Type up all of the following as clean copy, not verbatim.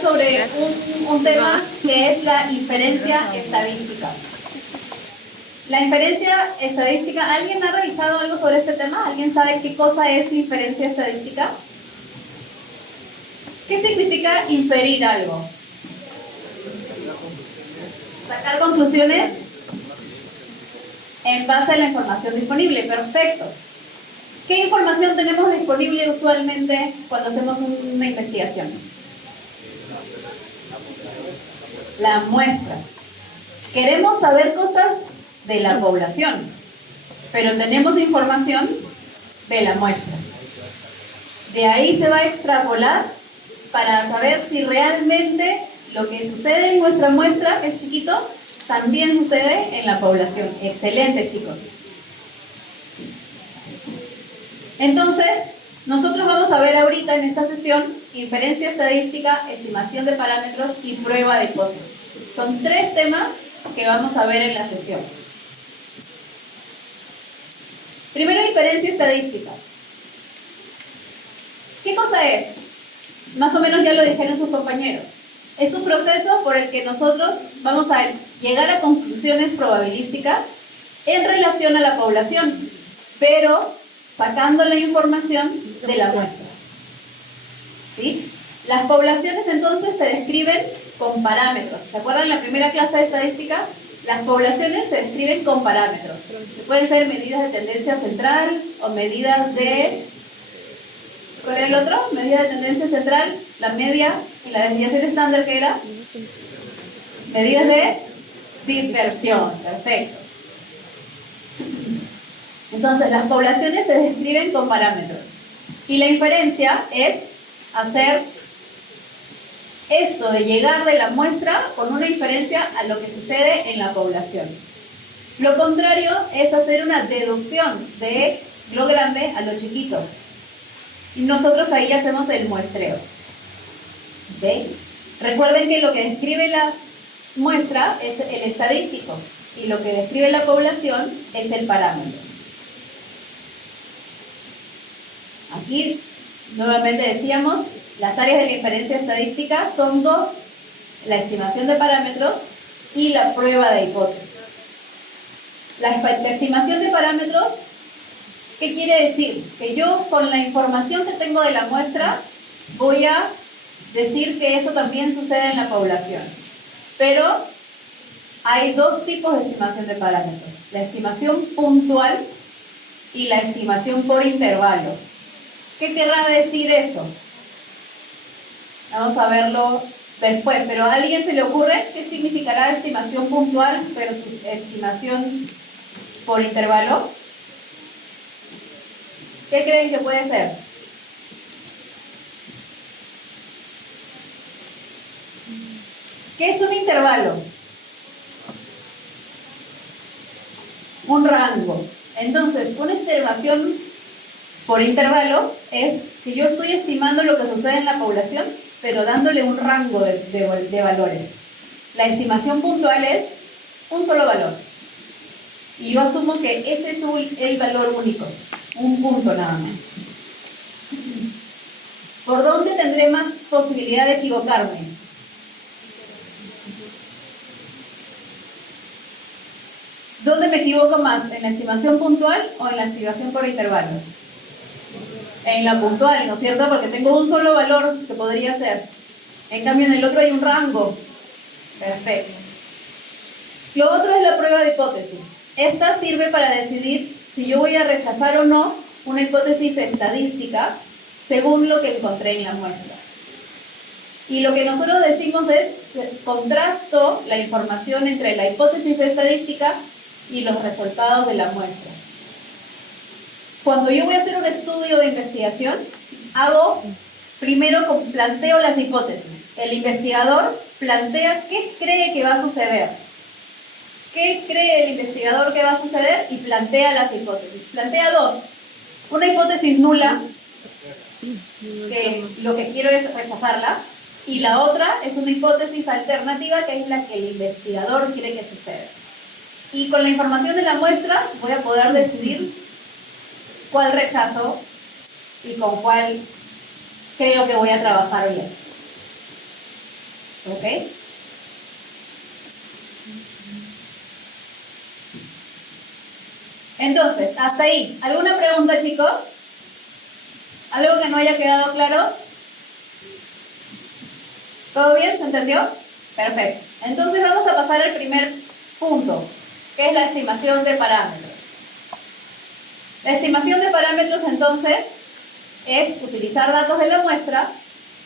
Sobre un tema que es la inferencia estadística. La inferencia estadística, ¿alguien ha revisado algo sobre este tema? ¿Alguien sabe qué cosa es inferencia estadística? ¿Qué significa inferir algo? Sacar conclusiones en base a la información disponible. Perfecto. ¿Qué información tenemos disponible usualmente cuando hacemos una investigación? La muestra. Queremos saber cosas de la población, pero tenemos información de la muestra. De ahí se va a extrapolar para saber si realmente lo que sucede en nuestra muestra, que es chiquito, también sucede en la población. Excelente, chicos. Entonces, nosotros vamos a ver ahorita en esta sesión inferencia estadística, estimación de parámetros y prueba de hipótesis. Son 3 temas que vamos a ver en la sesión. Primero, inferencia estadística. ¿Qué cosa es? Más o menos ya lo dijeron sus compañeros. Es un proceso por el que nosotros vamos a llegar a conclusiones probabilísticas en relación a la población, pero sacando la información de la muestra. ¿Sí? Las poblaciones entonces se describen con parámetros. ¿Se acuerdan la primera clase de estadística? Las poblaciones se describen con parámetros. Que pueden ser medidas de tendencia central o medidas de... ¿Cuál era el otro? Medida de tendencia central, la media y la desviación estándar, ¿qué era? Medidas de dispersión. Perfecto. Entonces, las poblaciones se describen con parámetros. Y la inferencia es hacer esto de llegar de la muestra con una inferencia a lo que sucede en la población. Lo contrario es hacer una deducción de lo grande a lo chiquito. Y nosotros ahí hacemos el muestreo. ¿Okay? Recuerden que lo que describe la muestra es el estadístico y lo que describe la población es el parámetro. Aquí nuevamente decíamos, las áreas de la inferencia estadística son 2, la estimación de parámetros y la prueba de hipótesis. La estimación de parámetros, ¿qué quiere decir? Que yo con la información que tengo de la muestra voy a decir que eso también sucede en la población. Pero hay 2 tipos de estimación de parámetros. La estimación puntual y la estimación por intervalo. ¿Qué querrá decir eso? Vamos a verlo después, pero ¿a alguien se le ocurre qué significará estimación puntual versus estimación por intervalo? ¿Qué creen que puede ser? ¿Qué es un intervalo? Un rango. Entonces, una estimación por intervalo es que yo estoy estimando lo que sucede en la población, pero dándole un rango de valores. La estimación puntual es un solo valor. Y yo asumo que ese es el valor único, un punto nada más. ¿Por dónde tendré más posibilidad de equivocarme? ¿Dónde me equivoco más? ¿En la estimación puntual o en la estimación por intervalo? En la puntual, ¿no es cierto? Porque tengo un solo valor que podría ser. En cambio, en el otro hay un rango. Perfecto. Lo otro es la prueba de hipótesis. Esta sirve para decidir si yo voy a rechazar o no una hipótesis estadística según lo que encontré en la muestra. Y lo que nosotros decimos es, contrasto la información entre la hipótesis estadística y los resultados de la muestra. Cuando yo voy a hacer un estudio de investigación, primero planteo las hipótesis. El investigador plantea qué cree que va a suceder. ¿Qué cree el investigador que va a suceder? Y plantea las hipótesis. Plantea 2. Una hipótesis nula, que lo que quiero es rechazarla, y la otra es una hipótesis alternativa, que es la que el investigador quiere que suceda. Y con la información de la muestra voy a poder decidir cuál rechazo y con cuál creo que voy a trabajar bien. ¿Ok? Entonces, hasta ahí. ¿Alguna pregunta, chicos? ¿Algo que no haya quedado claro? ¿Todo bien? ¿Se entendió? Perfecto. Entonces vamos a pasar al primer punto, que es la estimación de parámetros. La estimación de parámetros, entonces, es utilizar datos de la muestra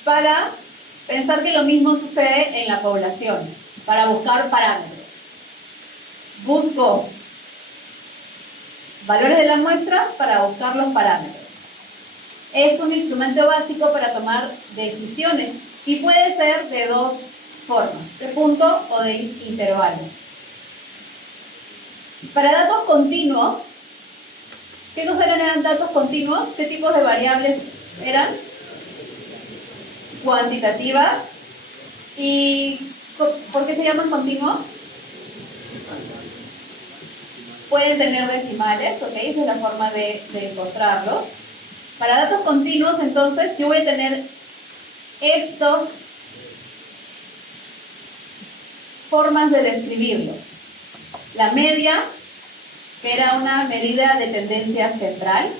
para pensar que lo mismo sucede en la población, para buscar parámetros. Busco valores de la muestra para buscar los parámetros. Es un instrumento básico para tomar decisiones y puede ser de dos formas, de punto o de intervalo. Para datos continuos, ¿qué cosas eran datos continuos? ¿Qué tipos de variables eran? Cuantitativas. ¿Y por qué se llaman continuos? Pueden tener decimales, ¿ok? Esa es la forma de encontrarlos. Para datos continuos, entonces, yo voy a tener estas formas de describirlos. La media, que era una medida de tendencia central.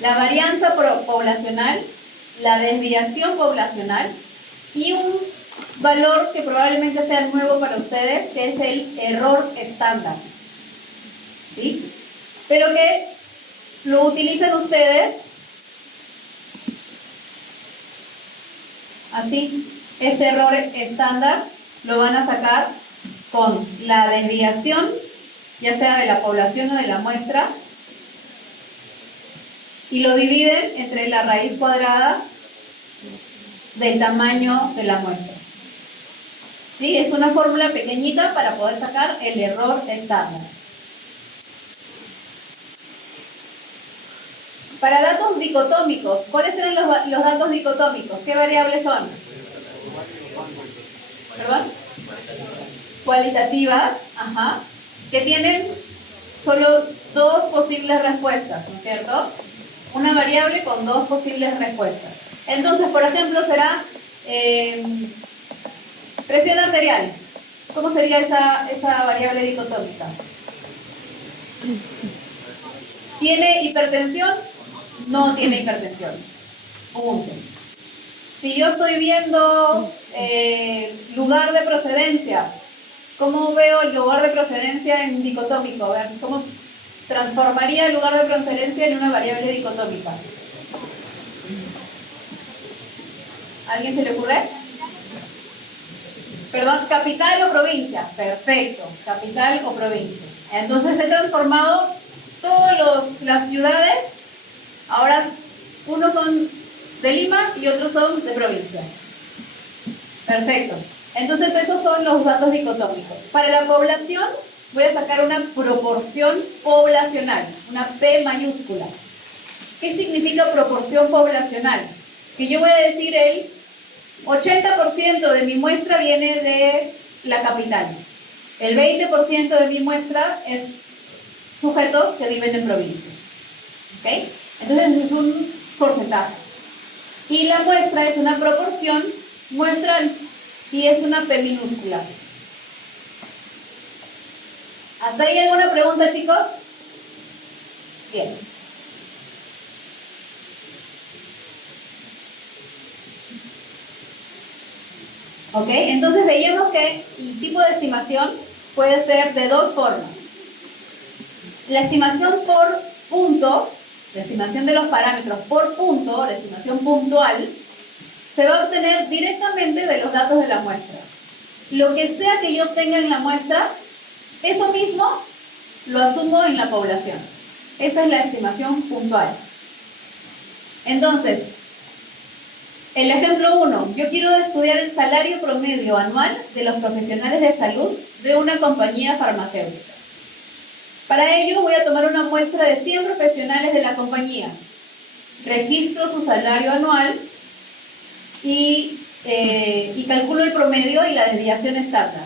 La varianza poblacional, la desviación poblacional y un valor que probablemente sea nuevo para ustedes, que es el error estándar. ¿Sí? Pero que lo utilizan ustedes así. Ese error estándar lo van a sacar con la desviación, ya sea de la población o de la muestra, y lo dividen entre la raíz cuadrada del tamaño de la muestra. ¿Sí? Es una fórmula pequeñita para poder sacar el error estándar. Para datos dicotómicos, ¿cuáles eran los datos dicotómicos? ¿Qué variables son? ¿Perdón? Cualitativas, ajá, que tienen solo dos posibles respuestas, ¿no es cierto? Una variable con dos posibles respuestas. Entonces, por ejemplo, será presión arterial. ¿Cómo sería esa variable dicotómica? ¿Tiene hipertensión? No tiene hipertensión. Punto. Si yo estoy viendo lugar de procedencia, ¿cómo veo el lugar de procedencia en dicotómico? A ver, ¿cómo transformaría el lugar de procedencia en una variable dicotómica? ¿A alguien se le ocurre? Perdón, ¿capital o provincia? Perfecto, capital o provincia. Entonces he transformado todas las ciudades, ahora unos son de Lima y otros son de provincia. Perfecto. Entonces esos son los datos dicotómicos. Para la población voy a sacar una proporción poblacional, una P mayúscula. ¿Qué significa proporción poblacional? Que yo voy a decir el 80% de mi muestra viene de la capital. El 20% de mi muestra es sujetos que viven en provincia. ¿Ok? Entonces es un porcentaje. Y la muestra es una proporción muestral y es una P minúscula. ¿Hasta ahí alguna pregunta, chicos? Bien. ¿Ok? Entonces veíamos que el tipo de estimación puede ser de dos formas. La estimación por punto, la estimación de los parámetros por punto, la estimación puntual, se va a obtener directamente de los datos de la muestra. Lo que sea que yo obtenga en la muestra, eso mismo lo asumo en la población. Esa es la estimación puntual. Entonces, el ejemplo 1, yo quiero estudiar el salario promedio anual de los profesionales de salud de una compañía farmacéutica. Para ello voy a tomar una muestra de 100 profesionales de la compañía. Registro su salario anual y calculo el promedio y la desviación estándar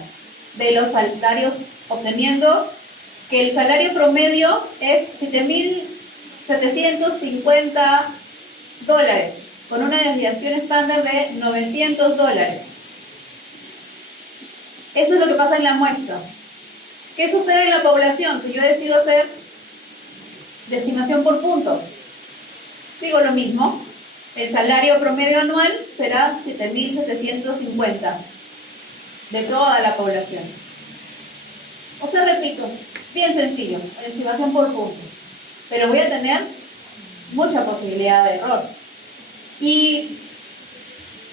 de los salarios, obteniendo que el salario promedio es $7,750 dólares, con una desviación estándar de $900. Eso es lo que pasa en la muestra. ¿Qué sucede en la población si yo decido hacer de estimación por punto? Digo lo mismo, el salario promedio anual será 7.750 de toda la población. O sea, repito, bien sencillo, estimación por punto, pero voy a tener mucha posibilidad de error. ¿Y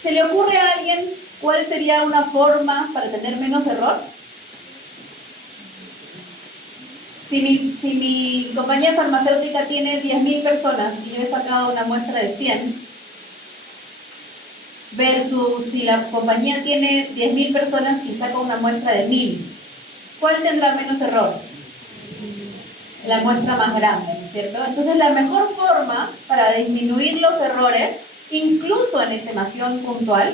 se le ocurre a alguien cuál sería una forma para tener menos error? Si mi compañía farmacéutica tiene 10.000 personas y yo he sacado una muestra de 100, versus si la compañía tiene 10.000 personas y saca una muestra de 1.000, ¿cuál tendrá menos error? La muestra más grande, ¿no es cierto? Entonces la mejor forma para disminuir los errores, incluso en estimación puntual,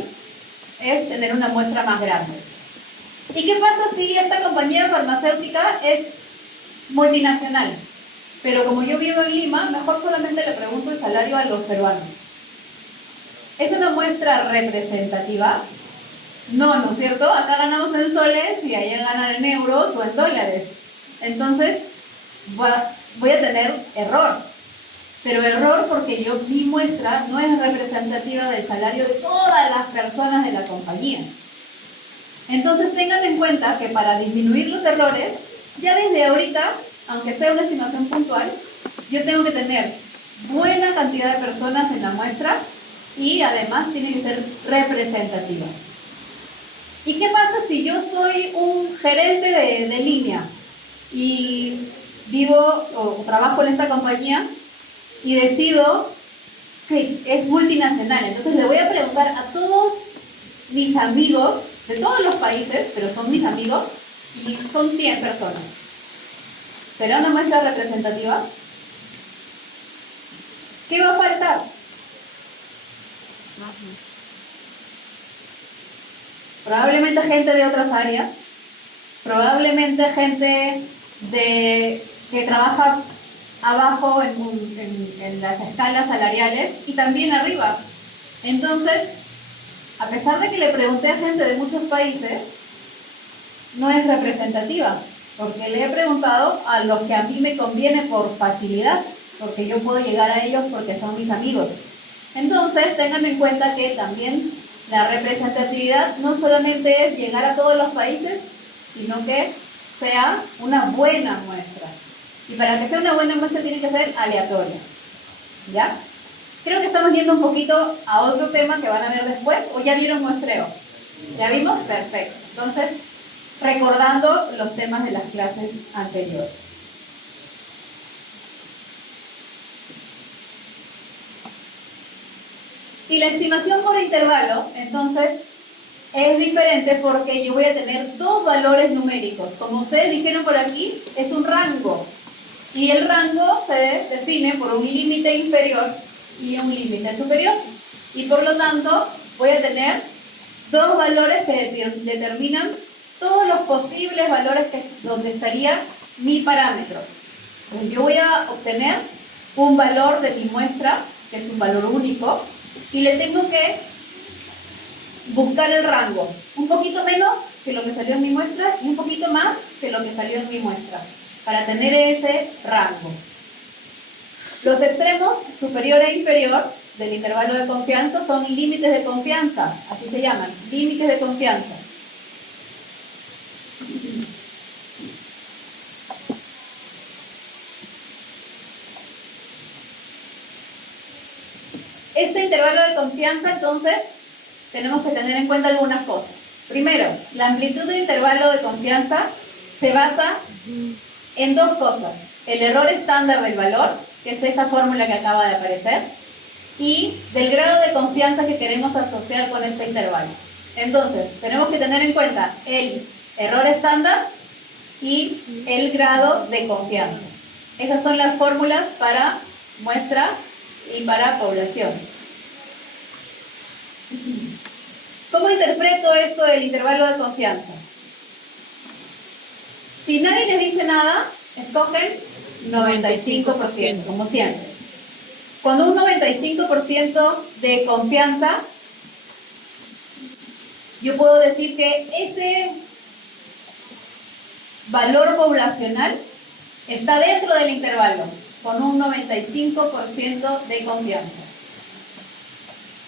es tener una muestra más grande. ¿Y qué pasa si esta compañía farmacéutica es multinacional? Pero como yo vivo en Lima, mejor solamente le pregunto el salario a los peruanos. ¿Es una muestra representativa? No, ¿no es cierto? Acá ganamos en soles y allá ganan en euros o en dólares. Entonces, voy a tener error. Pero error porque mi muestra no es representativa del salario de todas las personas de la compañía. Entonces, tengan en cuenta que para disminuir los errores, ya desde ahorita, aunque sea una estimación puntual, yo tengo que tener buena cantidad de personas en la muestra y además tiene que ser representativa. ¿Y qué pasa si yo soy un gerente de línea y vivo o trabajo en esta compañía y decido que es multinacional? Entonces le voy a preguntar a todos mis amigos de todos los países, pero son mis amigos y son 100 personas. ¿Será una muestra representativa? ¿Qué va a faltar? Probablemente gente de otras áreas, probablemente gente que trabaja abajo en las escalas salariales y también arriba. Entonces, a pesar de que le pregunté a gente de muchos países, no es representativa, porque le he preguntado a los que a mí me conviene por facilidad, porque yo puedo llegar a ellos porque son mis amigos. Entonces, tengan en cuenta que también la representatividad no solamente es llegar a todos los países, sino que sea una buena muestra. Y para que sea una buena muestra tiene que ser aleatoria. ¿Ya? Creo que estamos yendo un poquito a otro tema que van a ver después, o ya vieron muestreo. ¿Ya vimos? Perfecto. Entonces, recordando los temas de las clases anteriores. Y la estimación por intervalo, entonces, es diferente porque yo voy a tener dos valores numéricos. Como ustedes dijeron por aquí, es un rango. Y el rango se define por un límite inferior y un límite superior. Y por lo tanto, voy a tener dos valores que determinan todos los posibles valores donde estaría mi parámetro. Entonces, yo voy a obtener un valor de mi muestra, que es un valor único, y le tengo que buscar el rango, un poquito menos que lo que salió en mi muestra y un poquito más que lo que salió en mi muestra, para tener ese rango. Los extremos, superior e inferior, del intervalo de confianza son límites de confianza, así se llaman, límites de confianza. Este intervalo de confianza, entonces, tenemos que tener en cuenta algunas cosas. Primero, la amplitud de intervalo de confianza se basa en dos cosas. El error estándar del valor, que es esa fórmula que acaba de aparecer, y del grado de confianza que queremos asociar con este intervalo. Entonces, tenemos que tener en cuenta el error estándar y el grado de confianza. Esas son las fórmulas para muestra y para población. ¿Cómo interpreto esto del intervalo de confianza? Si nadie les dice nada, escogen 95%, como siempre. Cuando un 95% de confianza, yo puedo decir que ese valor poblacional está dentro del intervalo, con un 95% de confianza.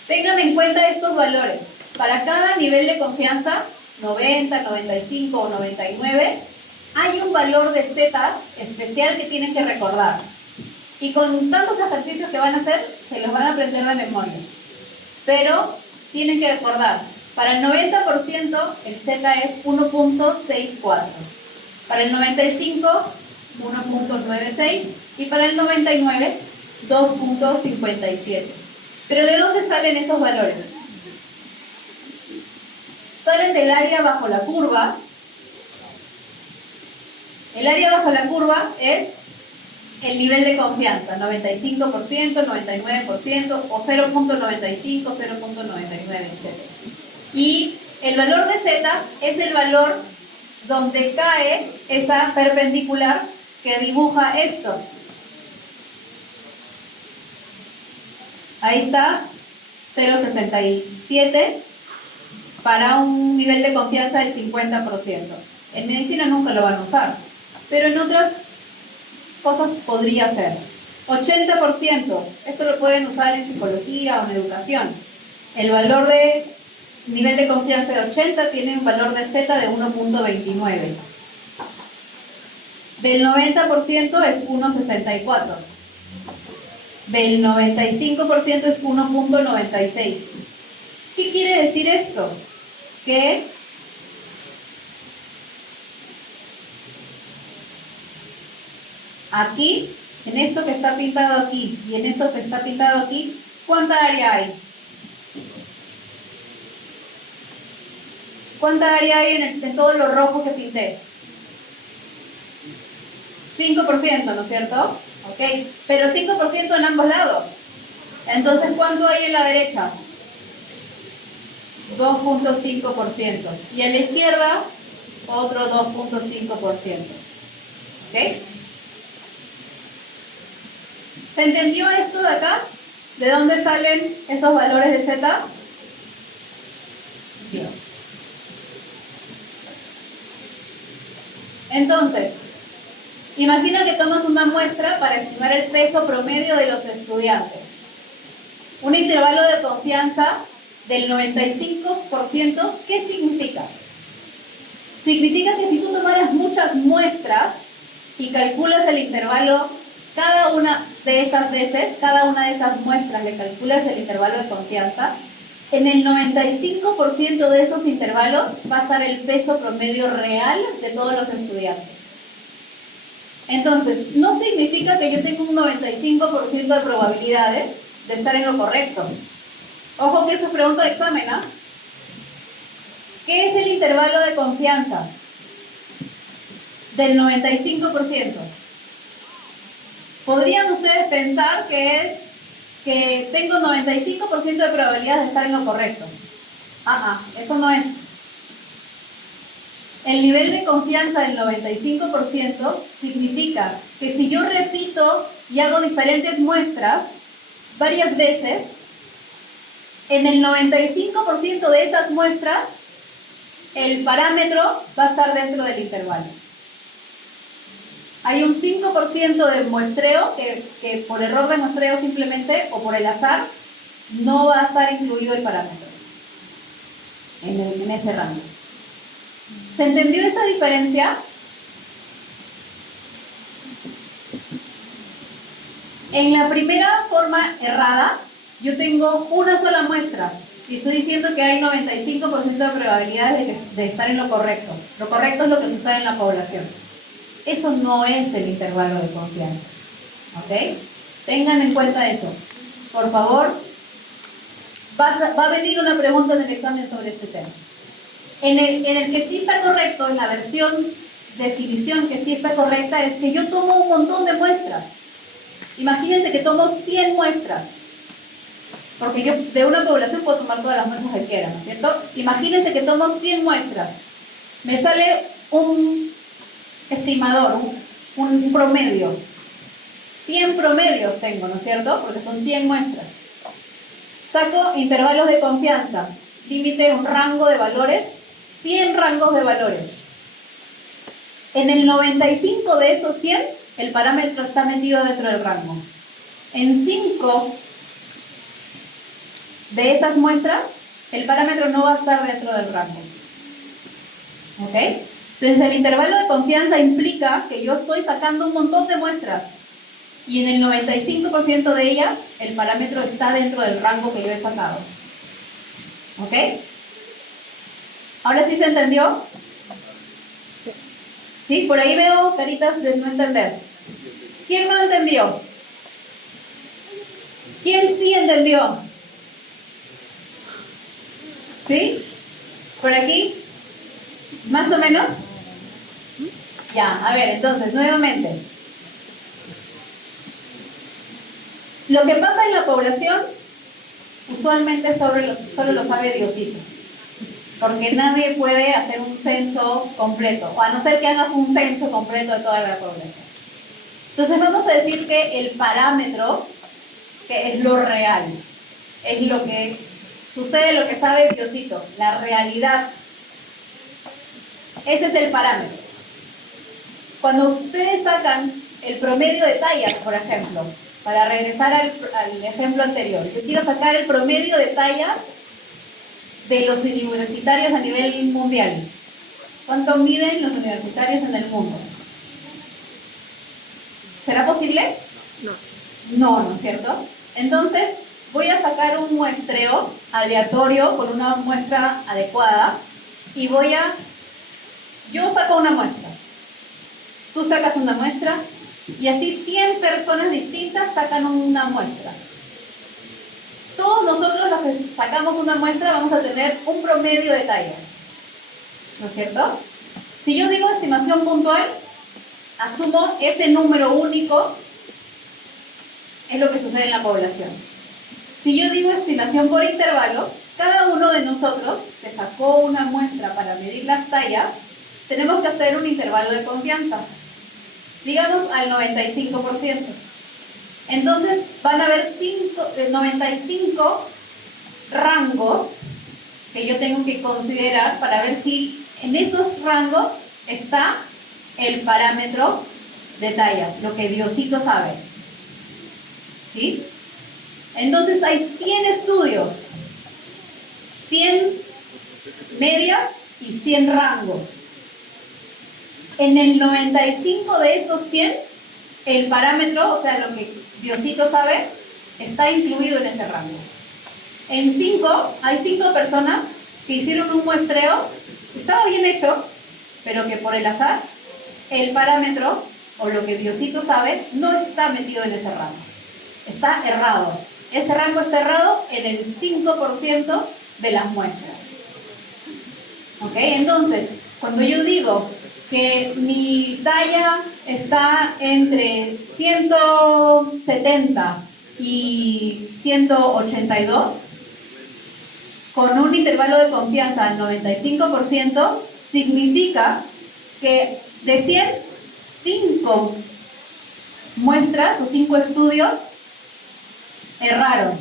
Tengan en cuenta estos valores. Para cada nivel de confianza, 90, 95 o 99, hay un valor de Z especial que tienen que recordar. Y con tantos ejercicios que van a hacer, se los van a aprender de memoria. Pero tienen que recordar, para el 90% el Z es 1.64. Para el 95, 1.96. Y para el 99, 2.57. ¿Pero de dónde salen esos valores? Salen del área bajo la curva. El área bajo la curva es el nivel de confianza, 95%, 99% o 0.95, 0.99, etc. Y el valor de Z es el valor donde cae esa perpendicular que dibuja esto. Ahí está, 0.67 para un nivel de confianza del 50%. En medicina nunca lo van a usar, pero en otras cosas podría ser. 80%, esto lo pueden usar en psicología o en educación. El valor de nivel de confianza de 80 tiene un valor de Z de 1.29. Del 90% es 1.64. Del 95% es 1.96. ¿Qué quiere decir esto? Que aquí, en esto que está pintado aquí y en esto que está pintado aquí, ¿cuánta área hay? ¿Cuánta área hay en todo lo rojo que pinté? 5%, ¿no es cierto? Ok, pero 5% en ambos lados. Entonces, ¿cuánto hay en la derecha? 2.5%. Y en la izquierda, otro 2.5%. ¿Ok? ¿Se entendió esto de acá? ¿De dónde salen esos valores de Z? Bien. Entonces, imagina que tomas una muestra para estimar el peso promedio de los estudiantes. Un intervalo de confianza del 95%, ¿qué significa? Significa que si tú tomaras muchas muestras y calculas el intervalo cada una de esas veces, cada una de esas muestras le calculas el intervalo de confianza, en el 95% de esos intervalos va a estar el peso promedio real de todos los estudiantes. Entonces, no significa que yo tenga un 95% de probabilidades de estar en lo correcto. Ojo que eso es pregunta de examen, ¿ah? ¿Qué es el intervalo de confianza? Del 95%. ¿Podrían ustedes pensar que es que tengo 95% de probabilidad de estar en lo correcto? Eso no es. El nivel de confianza del 95% significa que si yo repito y hago diferentes muestras varias veces, en el 95% de esas muestras, el parámetro va a estar dentro del intervalo. Hay un 5% de muestreo que por error de muestreo simplemente, o por el azar, no va a estar incluido el parámetro en ese rango. ¿Se entendió esa diferencia? En la primera forma errada, yo tengo una sola muestra y estoy diciendo que hay 95% de probabilidades de estar en lo correcto. Lo correcto es lo que sucede en la población. Eso no es el intervalo de confianza. ¿Ok? Tengan en cuenta eso. Por favor, va a venir una pregunta en el examen sobre este tema. En el que sí está correcto, en la versión definición que sí está correcta, es que yo tomo un montón de muestras. Imagínense que tomo 100 muestras. Porque yo de una población puedo tomar todas las muestras que quiera, ¿no es cierto? Imagínense que tomo 100 muestras. Me sale un estimador, un promedio. 100 promedios tengo, ¿no es cierto? Porque son 100 muestras. Saco intervalos de confianza, límite un rango de valores, 100 rangos de valores. En el 95 de esos 100, el parámetro está metido dentro del rango. En 5 de esas muestras, el parámetro no va a estar dentro del rango. ¿Ok? Entonces el intervalo de confianza implica que yo estoy sacando un montón de muestras y en el 95% de ellas el parámetro está dentro del rango que yo he sacado. ¿Ok? ¿Ahora sí se entendió? ¿Sí? Por ahí veo caritas de no entender. ¿Quién no entendió? ¿Quién sí entendió? ¿Sí? ¿Por aquí? ¿Más o menos? Ya, a ver, entonces, nuevamente. Lo que pasa en la población, usualmente solo lo sabe Diosito. Porque nadie puede hacer un censo completo, o a no ser que hagas un censo completo de toda la población. Entonces vamos a decir que el parámetro, que es lo real, es lo que sucede, lo que sabe Diosito, la realidad. Ese es el parámetro. Cuando ustedes sacan el promedio de tallas, por ejemplo, para regresar al ejemplo anterior, yo quiero sacar el promedio de tallas de los universitarios a nivel mundial. ¿Cuánto miden los universitarios en el mundo? ¿Será posible? No. No, ¿no es cierto? Entonces, voy a sacar un muestreo aleatorio con una muestra adecuada y yo saco una muestra, tú sacas una muestra y así 100 personas distintas sacan una muestra. Todos nosotros los que sacamos una muestra vamos a tener un promedio de tallas, ¿no es cierto? Si yo digo estimación puntual, asumo ese número único es lo que sucede en la población. Si yo digo estimación por intervalo, cada uno de nosotros que sacó una muestra para medir las tallas, tenemos que hacer un intervalo de confianza, digamos al 95%. Entonces van a haber 95 rangos que yo tengo que considerar para ver si en esos rangos está el parámetro de tallas, lo que Diosito sabe. ¿Sí? Entonces hay 100 estudios, 100 medias y 100 rangos. En el 95 de esos 100, el parámetro, o sea, lo que Diosito sabe, está incluido en ese rango. En 5, hay 5 personas que hicieron un muestreo, estaba bien hecho, pero que por el azar, el parámetro, o lo que Diosito sabe, no está metido en ese rango. Está errado. Ese rango está errado en el 5% de las muestras. ¿Ok? Entonces, cuando yo digo que mi talla está entre 170 y 182, con un intervalo de confianza al 95%, significa que de 100, 5 muestras o 5 estudios erraron.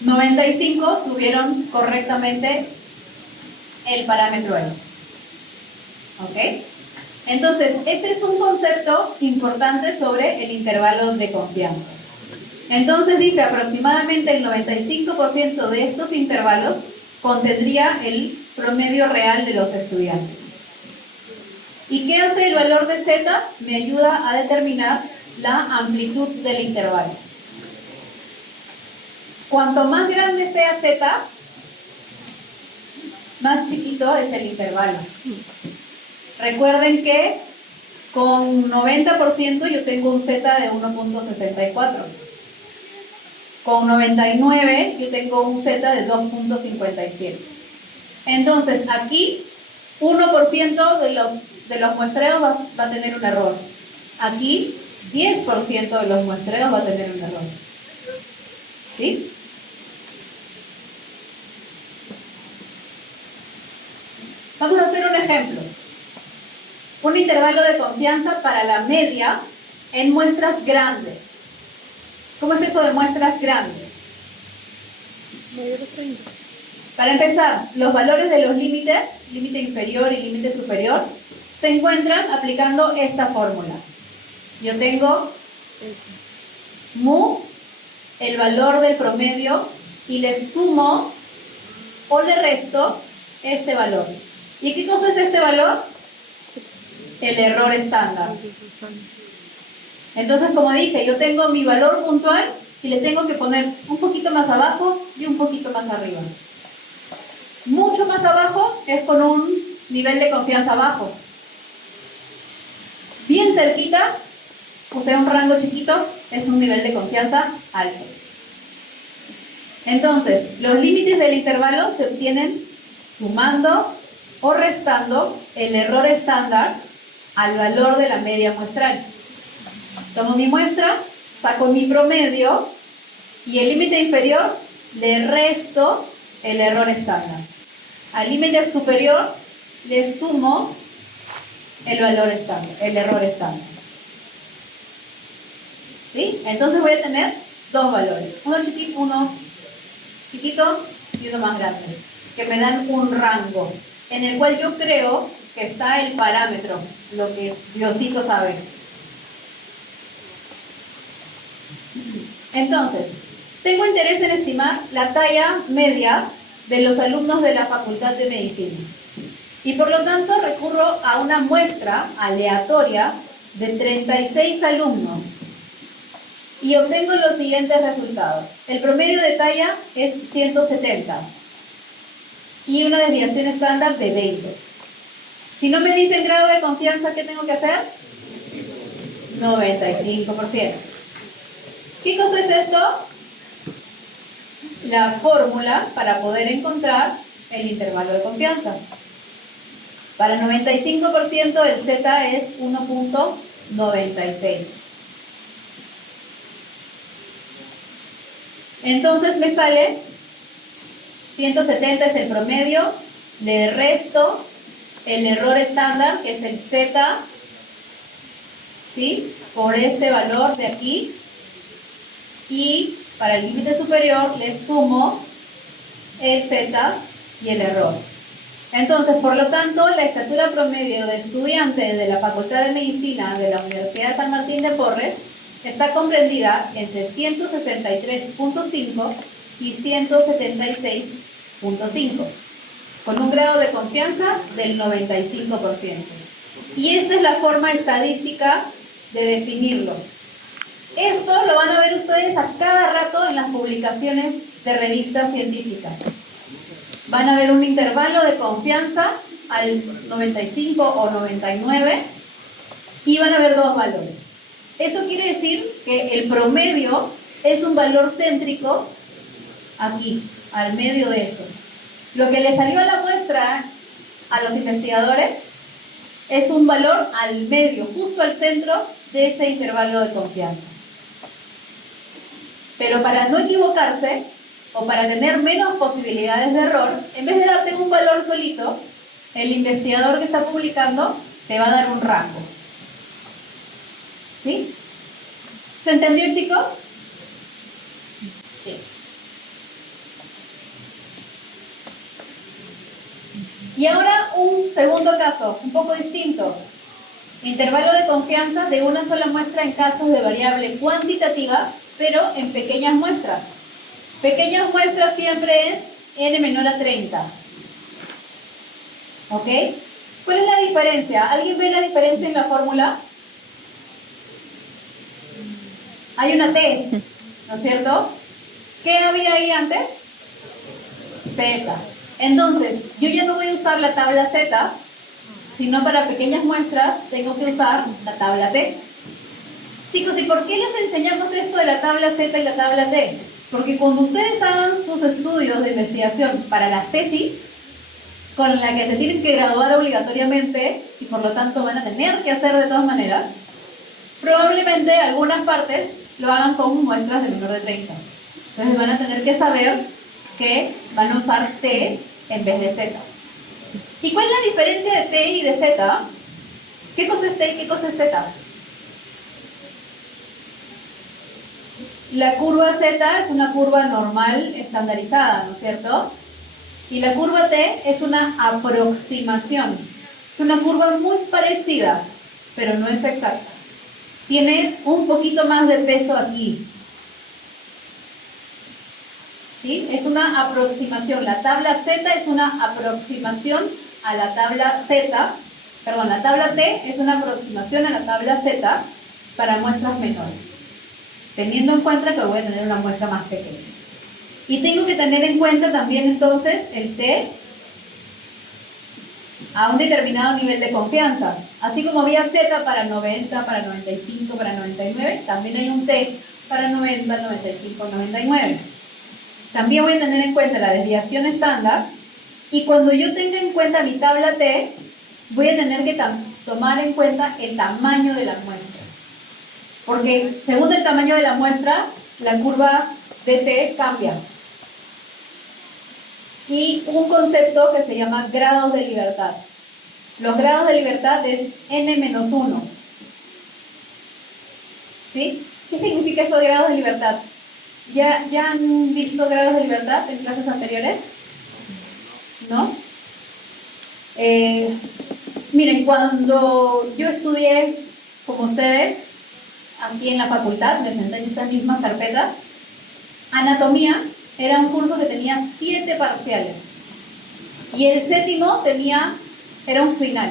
95 tuvieron correctamente el parámetro ahí. ¿Ok? Entonces, ese es un concepto importante sobre el intervalo de confianza. Entonces dice, aproximadamente el 95% de estos intervalos contendría el promedio real de los estudiantes. ¿Y qué hace el valor de Z? Me ayuda a determinar la amplitud del intervalo. Cuanto más grande sea Z, más chiquito es el intervalo. Recuerden que con 90% yo tengo un Z de 1.64. Con 99 yo tengo un Z de 2.57. Entonces aquí 1% de los muestreos va a tener un error. Aquí 10% de los muestreos va a tener un error. ¿Sí? Vamos a hacer un ejemplo. Un intervalo de confianza para la media en muestras grandes. ¿Cómo es eso de muestras grandes? Para empezar, los valores de los límites, límite inferior y límite superior, se encuentran aplicando esta fórmula. Yo tengo mu, el valor del promedio, y le sumo o le resto este valor. ¿Y qué cosa es este valor? El error estándar. Entonces, como dije, yo tengo mi valor puntual y le tengo que poner un poquito más abajo y un poquito más arriba. Mucho más abajo es con un nivel de confianza bajo. Bien cerquita, o sea, un rango chiquito, es un nivel de confianza alto. Entonces, los límites del intervalo se obtienen sumando o restando el error estándar al valor de la media muestral. Tomo mi muestra, saco mi promedio y el límite inferior le resto el error estándar. Al límite superior le sumo el valor estándar, el error estándar. ¿Sí? Entonces voy a tener dos valores, uno chiquito y uno más grande, que me dan un rango en el cual yo creo que está el parámetro, lo que Diosito sabe. Entonces, tengo interés en estimar la talla media de los alumnos de la Facultad de Medicina. Y por lo tanto recurro a una muestra aleatoria de 36 alumnos. Y obtengo los siguientes resultados. El promedio de talla es 170. Y una desviación estándar de 20. Si no me dicen grado de confianza, ¿qué tengo que hacer? 95%. ¿Qué cosa es esto? La fórmula para poder encontrar el intervalo de confianza. Para 95% el Z es 1.96. Entonces me sale 170 es el promedio, le resto el error estándar, que es el Z, ¿sí?, por este valor de aquí, y para el límite superior le sumo el Z y el error. Entonces, por lo tanto, la estatura promedio de estudiante de la Facultad de Medicina de la Universidad de San Martín de Porres está comprendida entre 163.5 y 176.5, con un grado de confianza del 95%. Y esta es la forma estadística de definirlo. Esto lo van a ver ustedes a cada rato en las publicaciones de revistas científicas. Van a ver un intervalo de confianza al 95 o 99 y van a ver dos valores. Eso quiere decir que el promedio es un valor céntrico aquí, al medio de eso. Lo que le salió a la muestra a los investigadores es un valor al medio, justo al centro de ese intervalo de confianza. Pero para no equivocarse, o para tener menos posibilidades de error, en vez de darte un valor solito, el investigador que está publicando te va a dar un rango. ¿Sí? ¿Se entendió, chicos? Sí. Y ahora un segundo caso, un poco distinto. Intervalo de confianza de una sola muestra en casos de variable cuantitativa, pero en pequeñas muestras. Pequeñas muestras siempre es n menor a 30. ¿Ok? ¿Cuál es la diferencia? ¿Alguien ve la diferencia en la fórmula? Hay una T, ¿no es cierto? ¿Qué había ahí antes? Z. Entonces, yo ya no voy a usar la tabla Z, sino para pequeñas muestras tengo que usar la tabla T. Chicos, ¿y por qué les enseñamos esto de la tabla Z y la tabla T? Porque cuando ustedes hagan sus estudios de investigación para las tesis, con la que se tienen que graduar obligatoriamente, y por lo tanto van a tener que hacer de todas maneras, probablemente algunas partes lo hagan con muestras de menor de 30. Entonces van a tener que saber que van a usar T en vez de Z. ¿Y cuál es la diferencia de T y de Z? ¿Qué cosa es T y qué cosa es Z? La curva Z es una curva normal estandarizada, ¿no es cierto? Y la curva T es una aproximación. Es una curva muy parecida, pero no es exacta. Tiene un poquito más de peso aquí. ¿Sí? Es una aproximación. La tabla Z es una aproximación a la tabla Z. Perdón, la tabla T es una aproximación a la tabla Z para muestras menores. Teniendo en cuenta que voy a tener una muestra más pequeña. Y tengo que tener en cuenta también entonces el T a un determinado nivel de confianza. Así como había Z para 90, para 95, para 99, también hay un T para 90, 95, 99. También voy a tener en cuenta la desviación estándar, y cuando yo tenga en cuenta mi tabla T, voy a tener que tomar en cuenta el tamaño de la muestra. Porque según el tamaño de la muestra, la curva de T cambia. Y un concepto que se llama grados de libertad. Los grados de libertad es n-1. ¿Sí? ¿Qué significa eso de grados de libertad? ¿Ya han visto grados de libertad en clases anteriores? ¿No? Miren, cuando yo estudié, como ustedes, aquí en la facultad, me senté en estas mismas carpetas, anatomía era un curso que tenía 7 parciales. Y el séptimo era un final.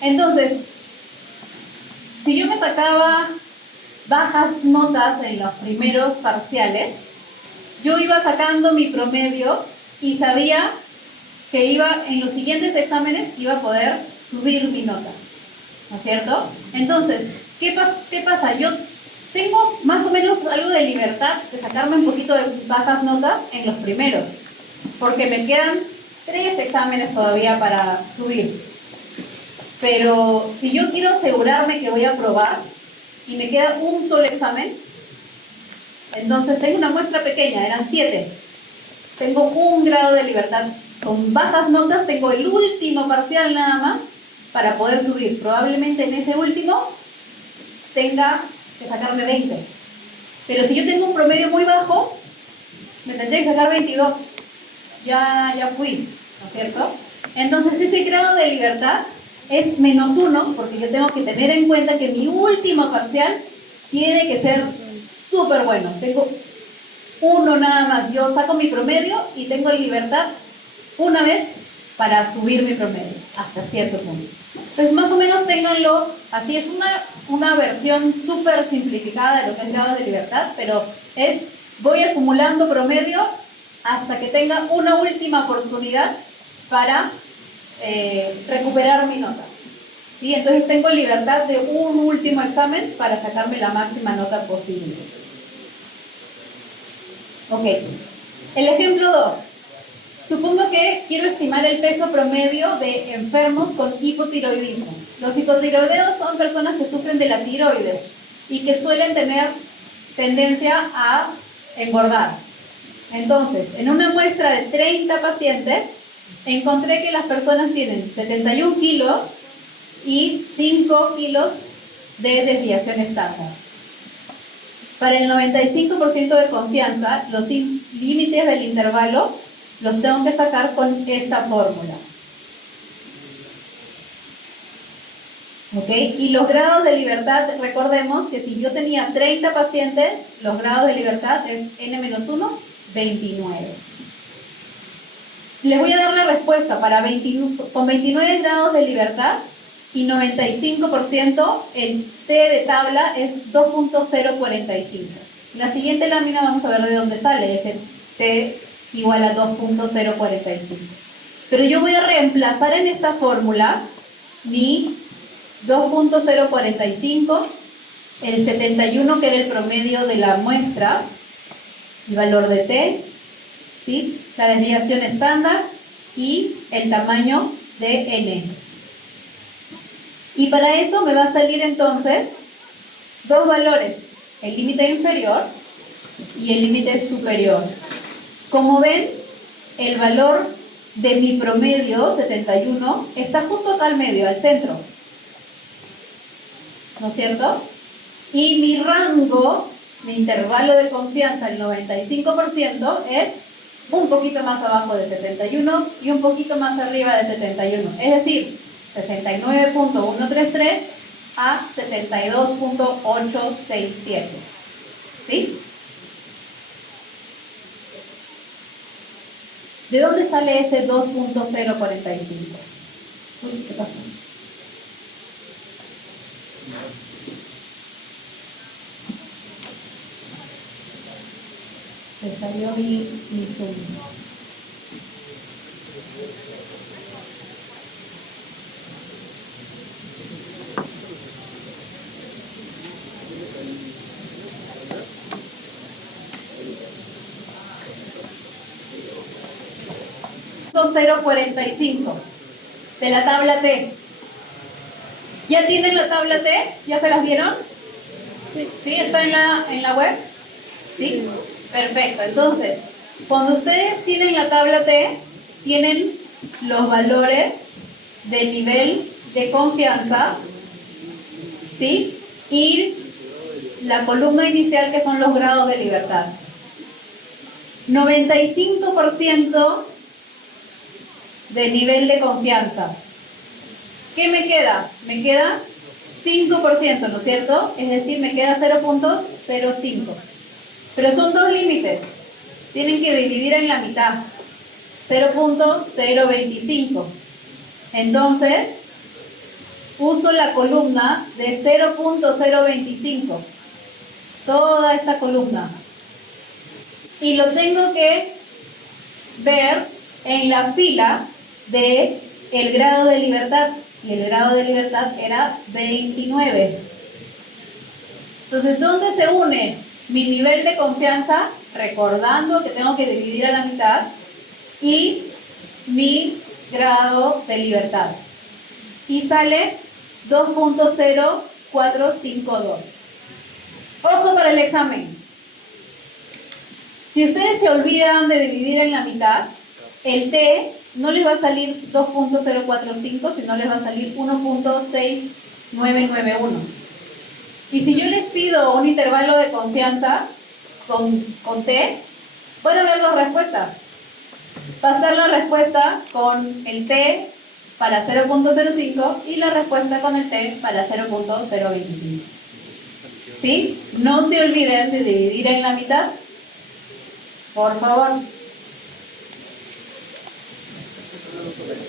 Entonces, si yo me sacaba bajas notas en los primeros parciales, yo iba sacando mi promedio y sabía que en los siguientes exámenes iba a poder subir mi nota, ¿no es cierto? Entonces, ¿qué pasa? Yo tengo más o menos algo de libertad de sacarme un poquito de bajas notas en los primeros, porque me quedan 3 exámenes todavía para subir. Pero si yo quiero asegurarme que voy a aprobar y me queda un solo examen, entonces tengo una muestra pequeña, eran 7. Tengo un grado de libertad. Con bajas notas tengo el último parcial nada más para poder subir. Probablemente en ese último tenga que sacarme 20. Pero si yo tengo un promedio muy bajo, me tendré que sacar 22. Ya fui, ¿no es cierto? Entonces ese grado de libertad es -1, porque yo tengo que tener en cuenta que mi último parcial tiene que ser súper bueno. Tengo uno nada más. Yo saco mi promedio y tengo libertad una vez para subir mi promedio hasta cierto punto. Entonces más o menos ténganlo así. Es una versión súper simplificada de lo que es grado de libertad, pero voy acumulando promedio hasta que tenga una última oportunidad para recuperar mi nota. ¿Sí? Entonces tengo libertad de un último examen para sacarme la máxima nota posible. Ok. El ejemplo 2. Supongo que quiero estimar el peso promedio de enfermos con hipotiroidismo. Los hipotiroideos son personas que sufren de la tiroides y que suelen tener tendencia a engordar. Entonces, en una muestra de 30 pacientes, encontré que las personas tienen 71 kilos y 5 kilos de desviación estándar. Para el 95% de confianza, los límites del intervalo los tengo que sacar con esta fórmula. ¿Ok? Y los grados de libertad, recordemos que si yo tenía 30 pacientes, los grados de libertad es n-1, 29. Les voy a dar la respuesta con 29 grados de libertad y 95%, el T de tabla es 2.045. La siguiente lámina vamos a ver de dónde sale ese T igual a 2.045. Pero yo voy a reemplazar en esta fórmula mi 2.045, el 71 que era el promedio de la muestra, el valor de T, ¿sí? La desviación estándar y el tamaño de N. Y para eso me va a salir entonces dos valores, el límite inferior y el límite superior. Como ven, el valor de mi promedio, 71, está justo acá al medio, al centro, ¿no es cierto? Y mi rango mi intervalo de confianza, el 95%, es un poquito más abajo de 71 y un poquito más arriba de 71. Es decir, 69.133 a 72.867. ¿Sí? ¿De dónde sale ese 2.045? Uy, ¿qué pasó? Se salió mi Zoom. .045 de la tabla T. ¿Ya tienen la tabla T? ¿Ya se las dieron? Sí. ¿Sí? ¿Está en la web? ¿Sí? Perfecto. Entonces, cuando ustedes tienen la tabla T, tienen los valores del nivel de confianza, ¿sí? Y la columna inicial, que son los grados de libertad. 95% de nivel de confianza. ¿Qué me queda? Me queda 5%, ¿no es cierto? Es decir, me queda 0.05. Pero son dos límites. Tienen que dividir en la mitad. 0.025. Entonces, uso la columna de 0.025. Toda esta columna. Y lo tengo que ver en la fila de el grado de libertad. Y el grado de libertad era 29. Entonces, ¿dónde se une mi nivel de confianza? Recordando que tengo que dividir a la mitad, y mi grado de libertad. Y sale 2.0452. Ojo para el examen. Si ustedes se olvidan de dividir en la mitad, el T no les va a salir 2.045, sino les va a salir 1.6991. Y si yo les pido un intervalo de confianza con T, van a ver dos respuestas. Va a estar la respuesta con el T para 0.05 y la respuesta con el T para 0.025. ¿Sí? No se olviden de dividir en la mitad. Por favor.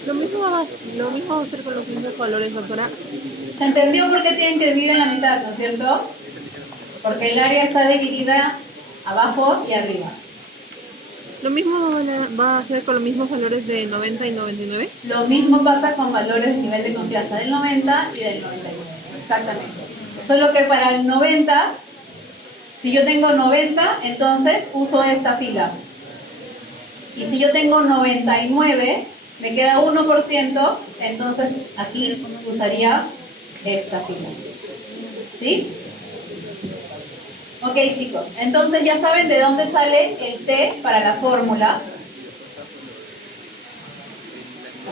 Lo mismo va a hacer con los mismos valores, doctora. ¿Se entendió por qué tienen que dividir en la mitad, no es cierto? Porque el área está dividida abajo y arriba. Lo mismo va a hacer con los mismos valores de 90 y 99. Lo mismo pasa con valores de nivel de confianza del 90 y del 99. Exactamente. Solo que para el 90, si yo tengo 90, entonces uso esta fila. Y si yo tengo 99, me queda 1%, entonces aquí usaría esta fila. ¿Sí? Ok, chicos. Entonces ya saben de dónde sale el T para la fórmula.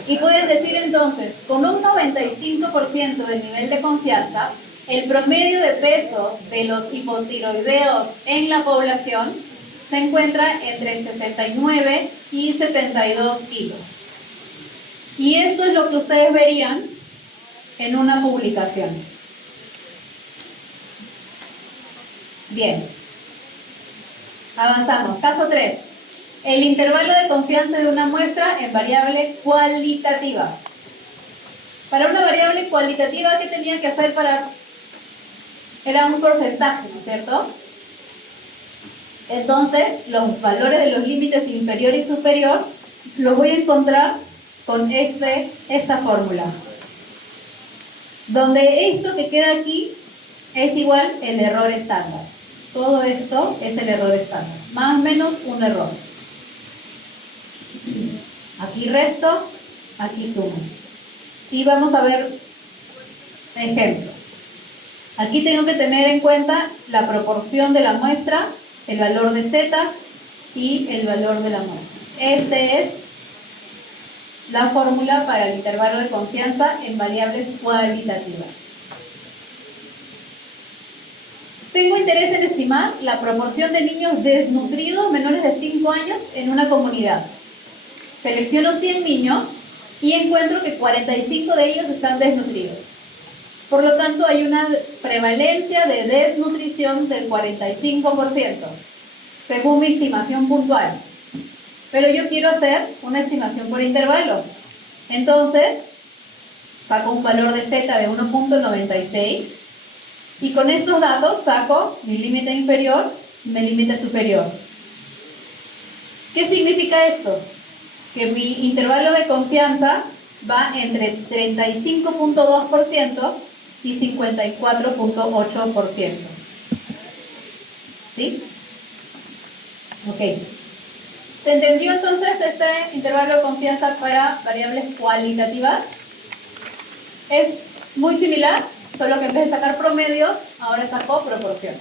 Y pueden decir entonces, con un 95% de nivel de confianza, el promedio de peso de los hipotiroideos en la población se encuentra entre 69 y 72 kilos. Y esto es lo que ustedes verían en una publicación. Bien. Avanzamos. Caso 3. El intervalo de confianza de una muestra en variable cualitativa. Para una variable cualitativa, ¿qué tenía que hacer para...? Era un porcentaje, ¿no es cierto? Entonces, los valores de los límites inferior y superior los voy a encontrar con esta fórmula. Donde esto que queda aquí es igual el error estándar. Todo esto es el error estándar. Más o menos un error. Aquí resto, aquí sumo. Y vamos a ver ejemplos. Aquí tengo que tener en cuenta la proporción de la muestra, el valor de Z y el valor de la muestra. Esta es la fórmula para el intervalo de confianza en variables cualitativas. Tengo interés en estimar la proporción de niños desnutridos menores de 5 años en una comunidad. Selecciono 100 niños y encuentro que 45 de ellos están desnutridos. Por lo tanto, hay una prevalencia de desnutrición del 45%, según mi estimación puntual. Pero yo quiero hacer una estimación por intervalo. Entonces, saco un valor de Z de 1.96 y con estos datos saco mi límite inferior y mi límite superior. ¿Qué significa esto? Que mi intervalo de confianza va entre 35.2% y 54.8%. ¿Sí? Ok. ¿Se entendió entonces este intervalo de confianza para variables cualitativas? Es muy similar, solo que en vez de sacar promedios, ahora saco proporciones.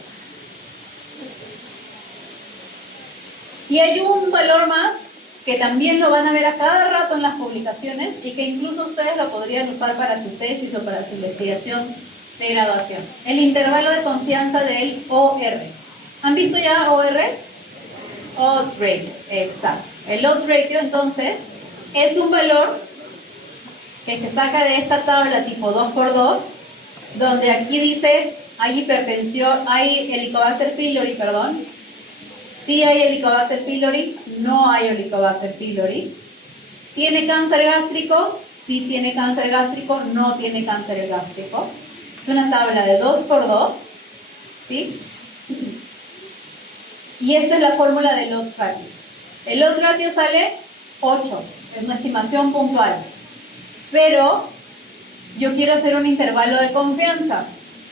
Y hay un valor más que también lo van a ver a cada rato en las publicaciones y que incluso ustedes lo podrían usar para su tesis o para su investigación de graduación. El intervalo de confianza del OR. ¿Han visto ya ORs? Odds ratio, exacto. El odds ratio, entonces, es un valor que se saca de esta tabla tipo 2×2, donde aquí dice hay hipertensión, hay Helicobacter pylori, perdón. Sí hay Helicobacter pylori, no hay Helicobacter pylori. ¿Tiene cáncer gástrico? Sí tiene cáncer gástrico, no tiene cáncer gástrico. Es una tabla de 2×2, ¿sí? Y esta es la fórmula del odds ratio. El odds ratio sale 8, es una estimación puntual. Pero yo quiero hacer un intervalo de confianza.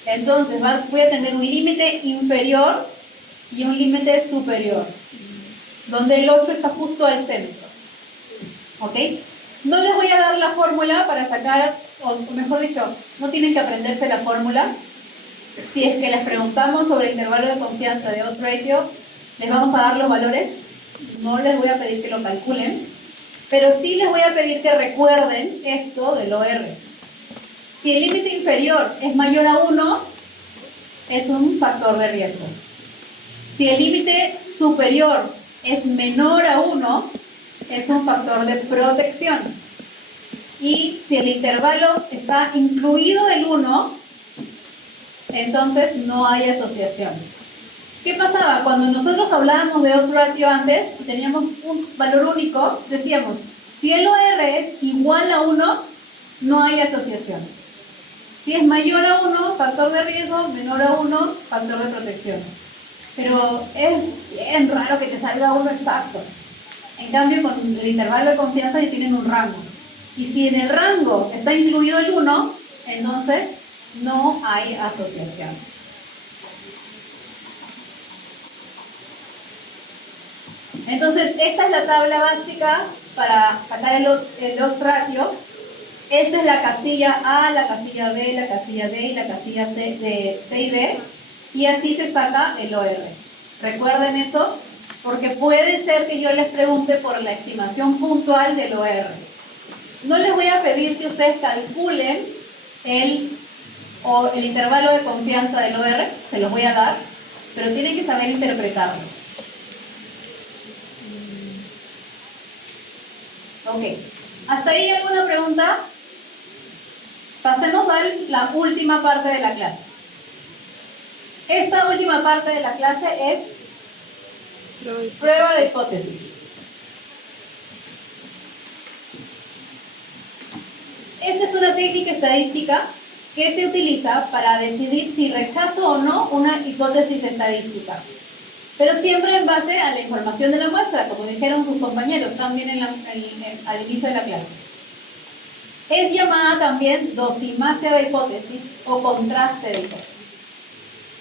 Entonces voy a tener un límite inferior y un límite superior, donde el 8 está justo al centro. ¿Ok? No les voy a dar la fórmula para sacar, o mejor dicho, no tienen que aprenderse la fórmula. Si es que les preguntamos sobre el intervalo de confianza de odds ratio, les vamos a dar los valores. No les voy a pedir que lo calculen, pero sí les voy a pedir que recuerden esto del OR. Si el límite inferior es mayor a 1, es un factor de riesgo. Si el límite superior es menor a 1, es un factor de protección. Y si el intervalo está incluido el 1, entonces no hay asociación. ¿Qué pasaba? Cuando nosotros hablábamos de odds ratio antes y teníamos un valor único, decíamos, si el OR es igual a 1, no hay asociación. Si es mayor a 1, factor de riesgo, menor a 1, factor de protección. Pero es bien raro que te salga uno exacto. En cambio, con el intervalo de confianza ya tienen un rango. Y si en el rango está incluido el 1, entonces no hay asociación. Entonces, esta es la tabla básica para sacar el odds ratio. Esta es la casilla A, la casilla B, la casilla D y la casilla C y D. Y así se saca el OR. Recuerden eso, porque puede ser que yo les pregunte por la estimación puntual del OR. No les voy a pedir que ustedes calculen el intervalo de confianza del OR, se los voy a dar, pero tienen que saber interpretarlo. Ok, ¿hasta ahí alguna pregunta? Pasemos a la última parte de la clase. Esta última parte de la clase es prueba de hipótesis. Esta es una técnica estadística que se utiliza para decidir si rechazo o no una hipótesis estadística. Pero siempre en base a la información de la muestra, como dijeron sus compañeros también al inicio de la clase. Es llamada también dosimasia de hipótesis o contraste de hipótesis.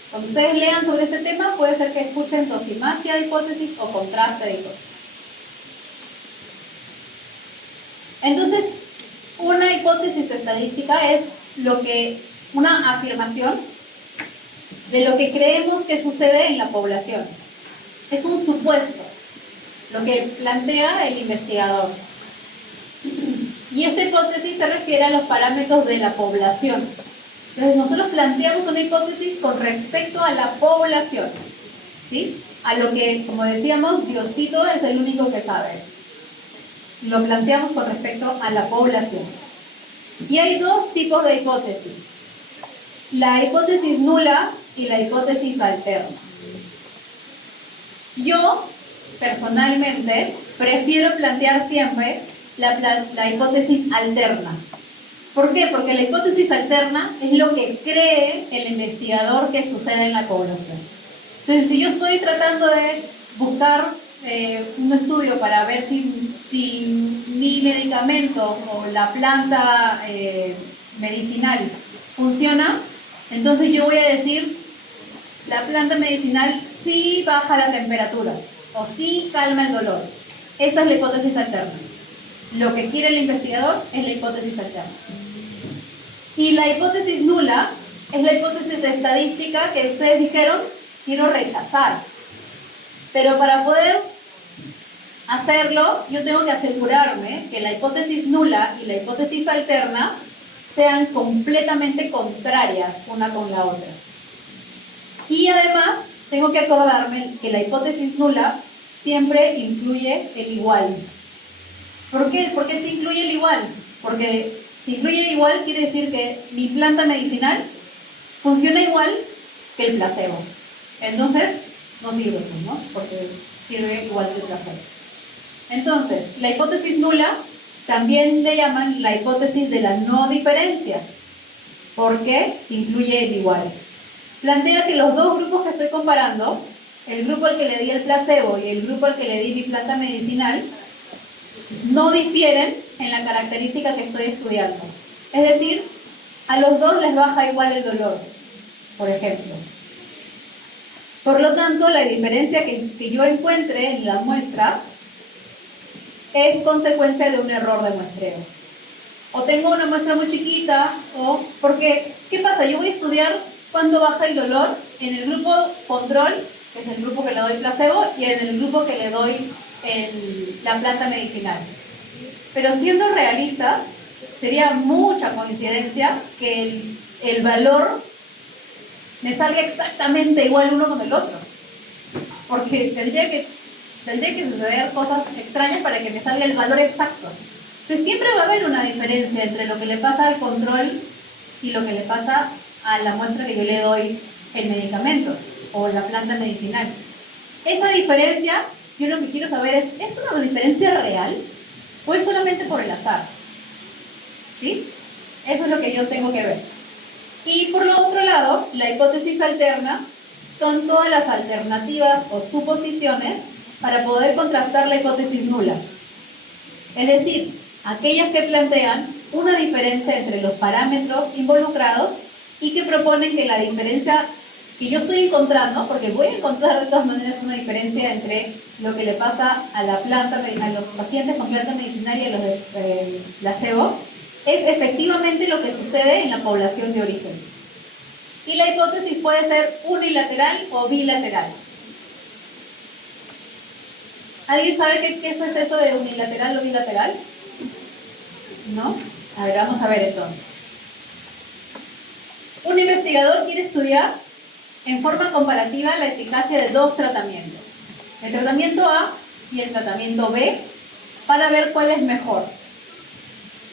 Cuando ustedes lean sobre este tema, puede ser que escuchen dosimasia de hipótesis o contraste de hipótesis. Entonces, una hipótesis estadística es una afirmación de lo que creemos que sucede en la población. Es un supuesto, lo que plantea el investigador. Y esta hipótesis se refiere a los parámetros de la población. Entonces nosotros planteamos una hipótesis con respecto a la población, ¿sí? A lo que, como decíamos, Diosito es el único que sabe. Lo planteamos con respecto a la población. Y hay dos tipos de hipótesis. La hipótesis nula y la hipótesis alterna. Yo, personalmente, prefiero plantear siempre la hipótesis alterna. ¿Por qué? Porque la hipótesis alterna es lo que cree el investigador que sucede en la población. Entonces, si yo estoy tratando de buscar un estudio para ver si mi medicamento o la planta medicinal funciona, entonces yo voy a decir, la planta medicinal sí baja la temperatura o sí calma el dolor. Esa es la hipótesis alterna. Lo que quiere el investigador es la hipótesis alterna. Y la hipótesis nula es la hipótesis estadística que ustedes dijeron, quiero rechazar. Pero para poder hacerlo, yo tengo que asegurarme que la hipótesis nula y la hipótesis alterna sean completamente contrarias una con la otra. Y además, tengo que acordarme que la hipótesis nula siempre incluye el igual. ¿Por qué? ¿Por qué se incluye el igual? Porque si incluye el igual quiere decir que mi planta medicinal funciona igual que el placebo. Entonces, no sirve, ¿no? Porque sirve igual que el placebo. Entonces, la hipótesis nula también le llaman la hipótesis de la no diferencia, porque incluye el igual. Plantea que los dos grupos que estoy comparando, el grupo al que le di el placebo y el grupo al que le di mi planta medicinal, no difieren en la característica que estoy estudiando. Es decir, a los dos les baja igual el dolor, por ejemplo. Por lo tanto, la diferencia que yo encuentre en la muestra es consecuencia de un error de muestreo. O tengo una muestra muy chiquita, o porque, ¿qué pasa? Yo voy a estudiar cuándo baja el dolor en el grupo control, que es el grupo que le doy placebo, y en el grupo que le doy la planta medicinal. Pero siendo realistas, sería mucha coincidencia que el valor me salga exactamente igual uno con el otro. Porque tendría que suceder cosas extrañas para que me salga el valor exacto. Entonces siempre va a haber una diferencia entre lo que le pasa al control y lo que le pasa a la muestra que yo le doy el medicamento o la planta medicinal. Esa diferencia, yo lo que quiero saber ¿es una diferencia real o es solamente por el azar? ¿Sí? Eso es lo que yo tengo que ver. Y por lo otro lado, la hipótesis alterna son todas las alternativas o suposiciones para poder contrastar la hipótesis nula. Es decir, aquellas que plantean una diferencia entre los parámetros involucrados y que proponen que la diferencia que yo estoy encontrando, porque voy a encontrar de todas maneras una diferencia entre lo que le pasa a la planta, a los pacientes con planta medicinal y a los de placebo, es efectivamente lo que sucede en la población de origen. Y la hipótesis puede ser unilateral o bilateral. ¿Alguien sabe qué es eso de unilateral o bilateral? ¿No? A ver, vamos a ver entonces. Un investigador quiere estudiar en forma comparativa la eficacia de dos tratamientos, el tratamiento A y el tratamiento B, para ver cuál es mejor.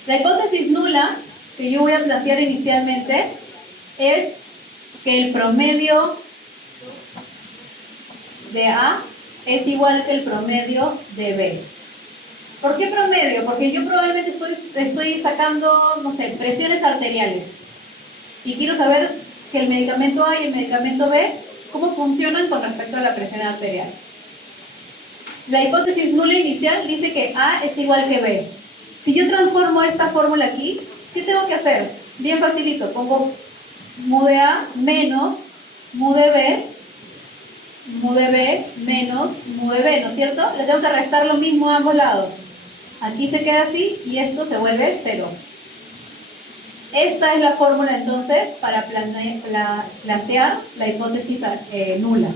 La hipótesis nula que yo voy a plantear inicialmente es que el promedio de A es igual que el promedio de B. ¿Por qué promedio? Porque yo probablemente estoy sacando, no sé, presiones arteriales y quiero saber que el medicamento A y el medicamento B, cómo funcionan con respecto a la presión arterial. La hipótesis nula inicial dice que A es igual que B. Si yo transformo esta fórmula aquí, ¿qué tengo que hacer? Bien facilito, pongo mu de A menos mu de B menos mu de B, ¿no es cierto? Le tengo que restar lo mismo a ambos lados. Aquí se queda así y esto se vuelve 0. Esta es la fórmula entonces para plantear la hipótesis nula.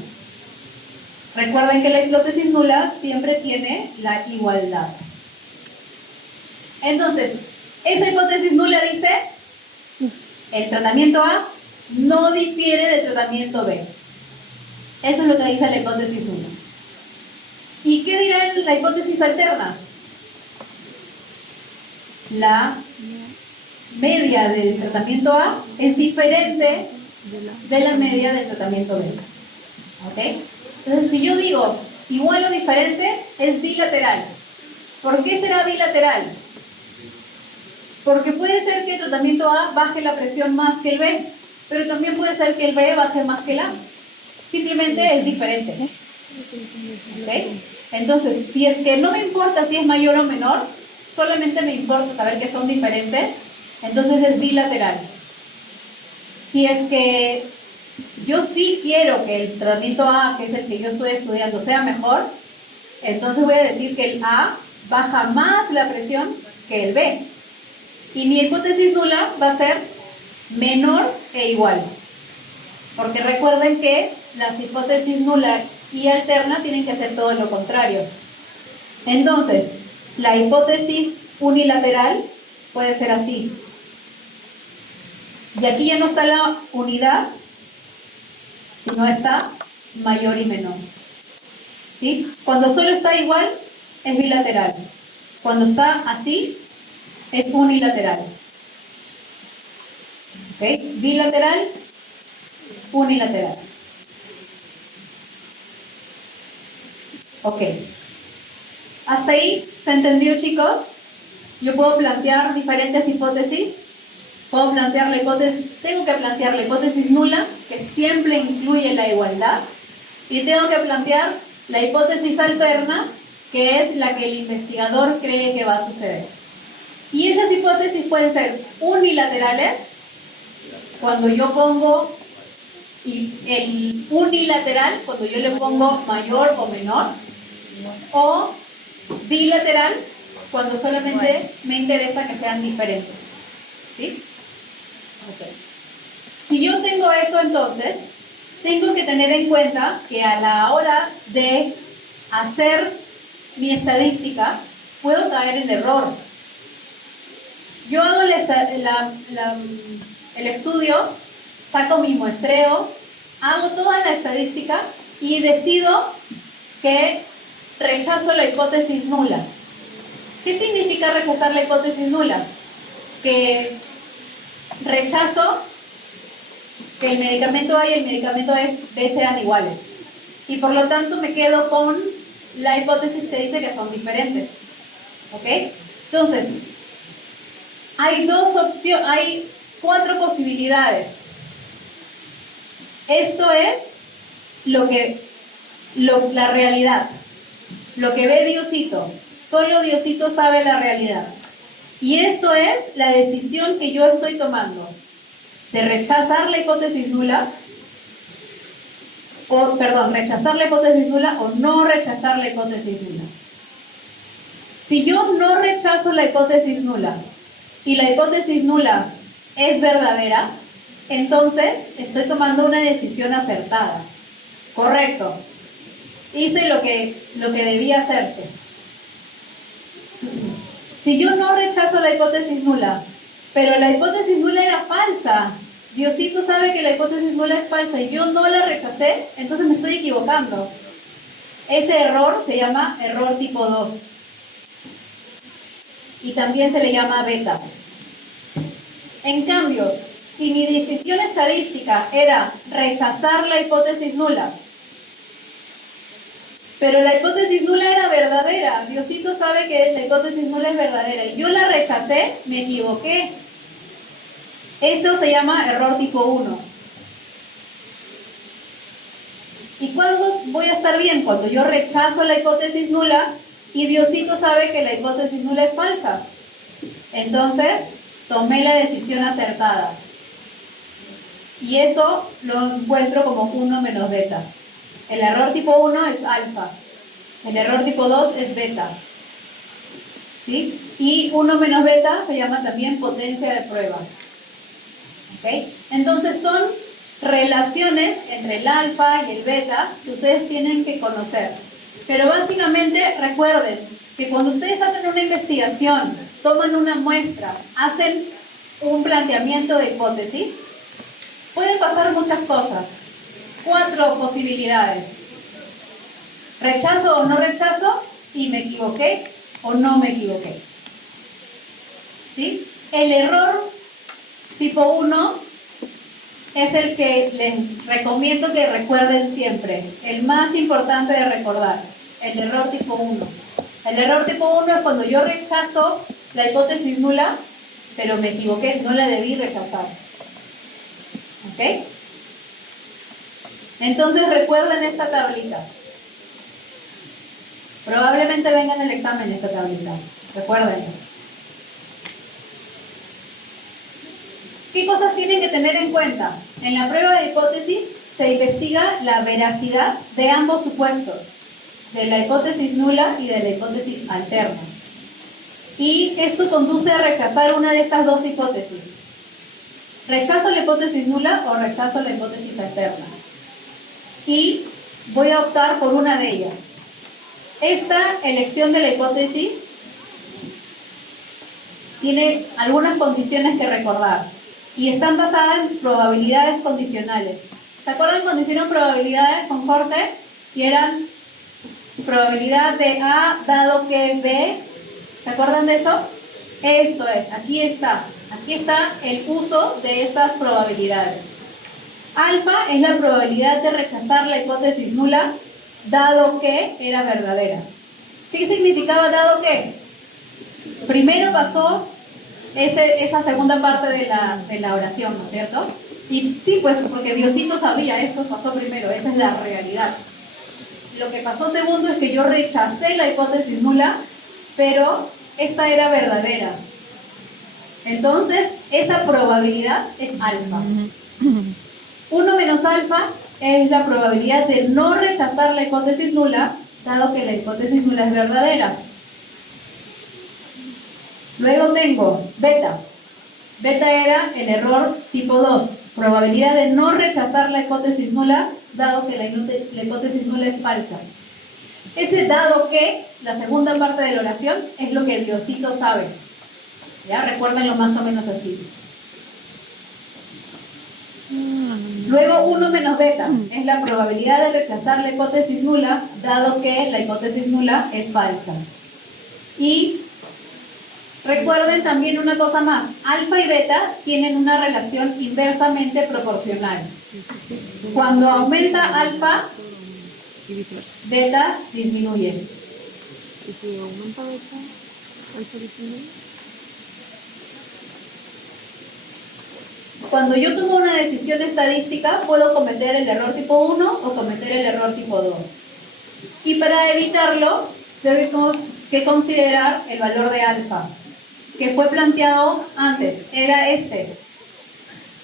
Recuerden que la hipótesis nula siempre tiene la igualdad. Entonces, esa hipótesis nula dice El tratamiento A no difiere del tratamiento B. Eso es lo que dice la hipótesis nula. ¿Y qué dirá la hipótesis alterna? La media del tratamiento A es diferente de la media del tratamiento B. ¿Ok? Entonces, si yo digo igual o diferente, es bilateral. ¿Por qué será bilateral? Porque puede ser que el tratamiento A baje la presión más que el B, pero también puede ser que el B baje más que el A. Simplemente es diferente. ¿Ok? Entonces, si es que no me importa si es mayor o menor, solamente me importa saber que son diferentes, entonces es bilateral. Si es que yo sí quiero que el tratamiento A, que es el que yo estoy estudiando, sea mejor, entonces voy a decir que el A baja más la presión que el B. Y mi hipótesis nula va a ser menor e igual. Porque recuerden que las hipótesis nula y alterna tienen que ser todo lo contrario. Entonces, la hipótesis unilateral puede ser así. Y aquí ya no está la unidad, sino está mayor y menor. ¿Sí? Cuando solo está igual, es bilateral. Cuando está así, es unilateral. ¿Ok? Bilateral, unilateral. Ok. ¿Hasta ahí se entendió, chicos? Yo puedo plantear diferentes hipótesis. Puedo plantear la hipótesis, tengo que plantear la hipótesis nula, que siempre incluye la igualdad. Y tengo que plantear la hipótesis alterna, que es la que el investigador cree que va a suceder. Y esas hipótesis pueden ser unilaterales, cuando yo pongo el unilateral, cuando yo le pongo mayor o menor, o bilateral, cuando solamente me interesa que sean diferentes. ¿Sí? Okay. Si yo tengo eso, entonces, tengo que tener en cuenta que a la hora de hacer mi estadística, puedo caer en error. Yo hago el estudio, saco mi muestreo, hago toda la estadística y decido que rechazo la hipótesis nula. ¿Qué significa rechazar la hipótesis nula? Que rechazo que el medicamento A y el medicamento B sean iguales. Y por lo tanto me quedo con la hipótesis que dice que son diferentes. ¿Ok? Entonces, hay 4 posibilidades. Esto es la realidad. Lo que ve Diosito. Solo Diosito sabe la realidad. Y esto es la decisión que yo estoy tomando. De rechazar la hipótesis nula. Rechazar la hipótesis nula o no rechazar la hipótesis nula. Si yo no rechazo la hipótesis nula y la hipótesis nula es verdadera, entonces estoy tomando una decisión acertada. Correcto. Hice lo que debía hacerse. Si yo no rechazo la hipótesis nula, pero la hipótesis nula era falsa, Diosito sabe que la hipótesis nula es falsa y yo no la rechacé, entonces me estoy equivocando. Ese error se llama error tipo 2. Y también se le llama beta. En cambio, si mi decisión estadística era rechazar la hipótesis nula, pero la hipótesis nula era verdadera, Diosito sabe que la hipótesis nula es verdadera, y yo la rechacé, me equivoqué. Eso se llama error tipo 1. ¿Y cuándo voy a estar bien? Cuando yo rechazo la hipótesis nula y Diosito sabe que la hipótesis nula es falsa. Entonces, tomé la decisión acertada. Y eso lo encuentro como 1 menos beta. El error tipo 1 es alfa. El error tipo 2 es beta. ¿Sí? Y 1 menos beta se llama también potencia de prueba. ¿Ok? Entonces son relaciones entre el alfa y el beta que ustedes tienen que conocer. Pero básicamente recuerden que cuando ustedes hacen una investigación, toman una muestra, hacen un planteamiento de hipótesis, pueden pasar muchas cosas. 4 posibilidades. Rechazo o no rechazo y me equivoqué o no me equivoqué. ¿Sí? El error tipo 1 es el que les recomiendo que recuerden siempre, el más importante de recordar, el error tipo 1. El error tipo 1 es cuando yo rechazo la hipótesis nula, pero me equivoqué, no la debí rechazar. ¿Ok? Entonces recuerden esta tablita. Probablemente venga en el examen esta tablita. Recuérdenlo. ¿Qué cosas tienen que tener en cuenta? En la prueba de hipótesis se investiga la veracidad de ambos supuestos, de la hipótesis nula y de la hipótesis alterna. Y esto conduce a rechazar una de estas dos hipótesis. ¿Rechazo la hipótesis nula o rechazo la hipótesis alterna? Y voy a optar por una de ellas. Esta elección de la hipótesis tiene algunas condiciones que recordar y están basadas en probabilidades condicionales. ¿Se acuerdan cuando hicieron probabilidades con Jorge? Y eran probabilidad de A dado que B. ¿Se acuerdan de eso? Esto es, aquí está el uso de esas probabilidades. Alfa es la probabilidad de rechazar la hipótesis nula dado que era verdadera. ¿Qué significaba dado que? Primero pasó esa segunda parte de la oración, ¿no es cierto? Y sí, pues porque Diosito sabía, eso pasó primero, esa es la realidad. Lo que pasó segundo es que yo rechacé la hipótesis nula, pero esta era verdadera. Entonces, esa probabilidad es alfa. 1 menos alfa es la probabilidad de no rechazar la hipótesis nula, dado que la hipótesis nula es verdadera. Luego tengo beta. Beta era el error tipo 2, probabilidad de no rechazar la hipótesis nula, dado que la hipótesis nula es falsa. Ese dado que, la segunda parte de la oración, es lo que Diosito sabe. ¿Ya? Recuérdenlo más o menos así. Luego 1 menos beta es la probabilidad de rechazar la hipótesis nula, dado que la hipótesis nula es falsa. Y recuerden también una cosa más, alfa y beta tienen una relación inversamente proporcional. Cuando aumenta alfa, Y viceversa. beta disminuye. Y si aumenta beta, alfa disminuye. Cuando yo tomo una decisión estadística, puedo cometer el error tipo 1 o cometer el error tipo 2. Y para evitarlo, debemos que considerar el valor de alfa, que fue planteado antes, era este.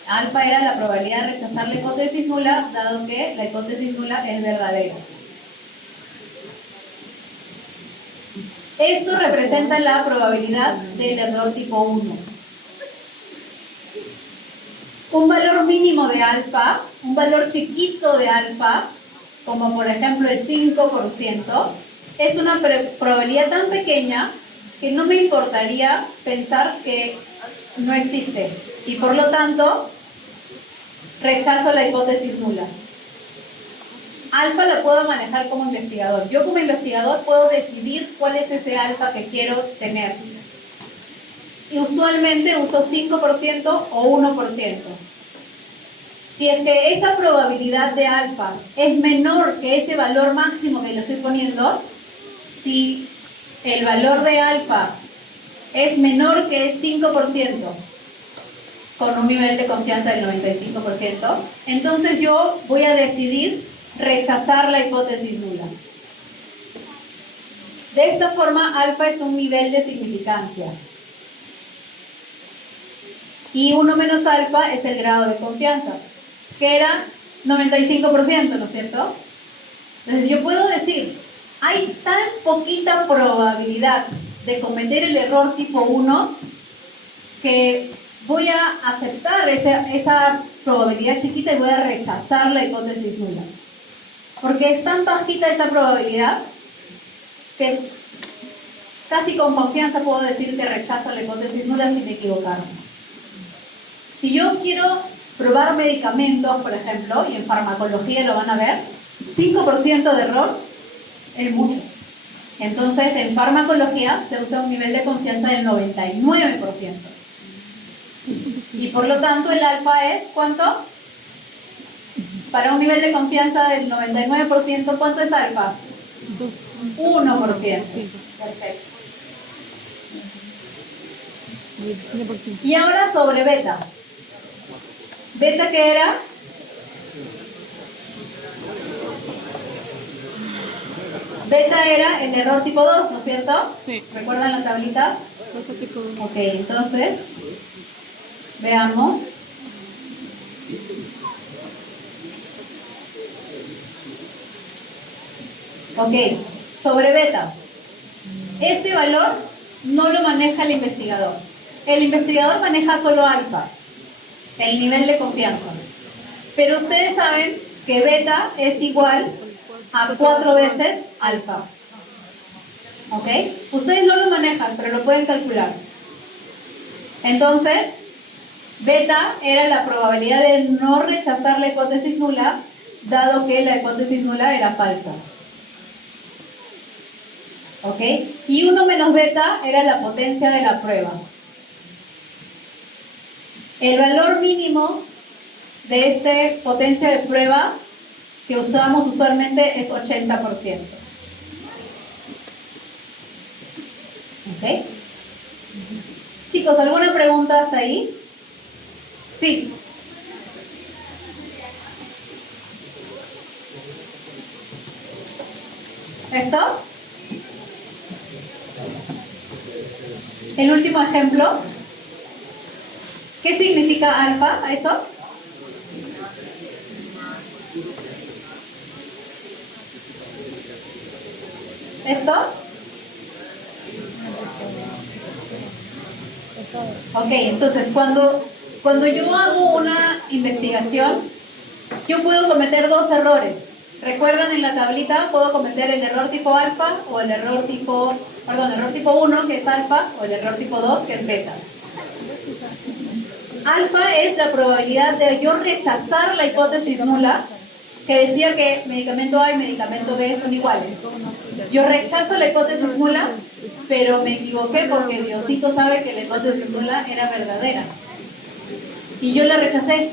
Alfa era la probabilidad de rechazar la hipótesis nula, dado que la hipótesis nula es verdadera. Esto representa la probabilidad del error tipo 1. Un valor mínimo de alfa, un valor chiquito de alfa, como por ejemplo el 5%, es una probabilidad tan pequeña que no me importaría pensar que no existe. Y por lo tanto, rechazo la hipótesis nula. Alfa la puedo manejar como investigador. Yo como investigador puedo decidir cuál es ese alfa que quiero tener. Y usualmente uso 5% o 1%. Si es que esa probabilidad de alfa es menor que ese valor máximo que le estoy poniendo, si el valor de alfa es menor que 5%, con un nivel de confianza del 95%, entonces yo voy a decidir rechazar la hipótesis nula. De esta forma, alfa es un nivel de significancia. Y 1 menos alfa es el grado de confianza, que era 95%, ¿no es cierto? Entonces yo puedo decir, hay tan poquita probabilidad de cometer el error tipo 1 que voy a aceptar esa probabilidad chiquita y voy a rechazar la hipótesis nula. Porque es tan bajita esa probabilidad que casi con confianza puedo decir que rechazo la hipótesis nula sin equivocarme. Si yo quiero probar medicamentos, por ejemplo, y en farmacología lo van a ver, 5% de error es mucho. Entonces, en farmacología se usa un nivel de confianza del 99%. Y por lo tanto, el alfa es, ¿cuánto? Para un nivel de confianza del 99%, ¿cuánto es alfa? 1%. Perfecto. Y ahora sobre beta. ¿Beta qué era? Beta era el error tipo 2, ¿no es cierto? Sí. ¿Recuerdan la tablita? Beta tipo 2. Ok, entonces, veamos. Ok, sobre beta. Este valor no lo maneja el investigador. El investigador maneja solo alfa, el nivel de confianza. Pero ustedes saben que beta es igual a 4 veces alfa. ¿Ok? Ustedes no lo manejan, pero lo pueden calcular. Entonces, beta era la probabilidad de no rechazar la hipótesis nula, dado que la hipótesis nula era falsa. ¿Ok? Y 1 menos beta era la potencia de la prueba. El valor mínimo de esta potencia de prueba que usamos usualmente es 80%. ¿Ok? Chicos, ¿alguna pregunta hasta ahí? Sí. ¿Esto? El último ejemplo. ¿Qué significa alfa? ¿Eso? ¿Esto? Ok, entonces cuando yo hago una investigación, yo puedo cometer 2 errores. ¿Recuerdan en la tablita? Puedo cometer el error tipo alfa o el error tipo 1, que es alfa, o el error tipo 2, que es beta. Alfa es la probabilidad de yo rechazar la hipótesis nula, que decía que medicamento A y medicamento B son iguales. Yo rechazo la hipótesis nula, pero me equivoqué porque Diosito sabe que la hipótesis nula era verdadera. Y yo la rechacé,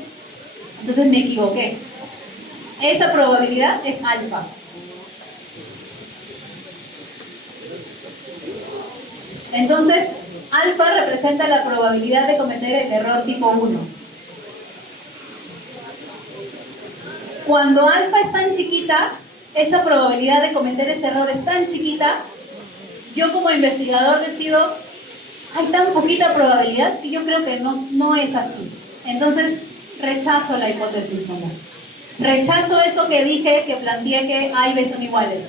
entonces me equivoqué. Esa probabilidad es alfa. Entonces, alfa representa la probabilidad de cometer el error tipo 1. Cuando alfa es tan chiquita, esa probabilidad de cometer ese error es tan chiquita, yo como investigador decido, hay tan poquita probabilidad que yo creo que no es así. Entonces, rechazo la hipótesis nula. Rechazo eso que dije, que planteé que A y B son iguales.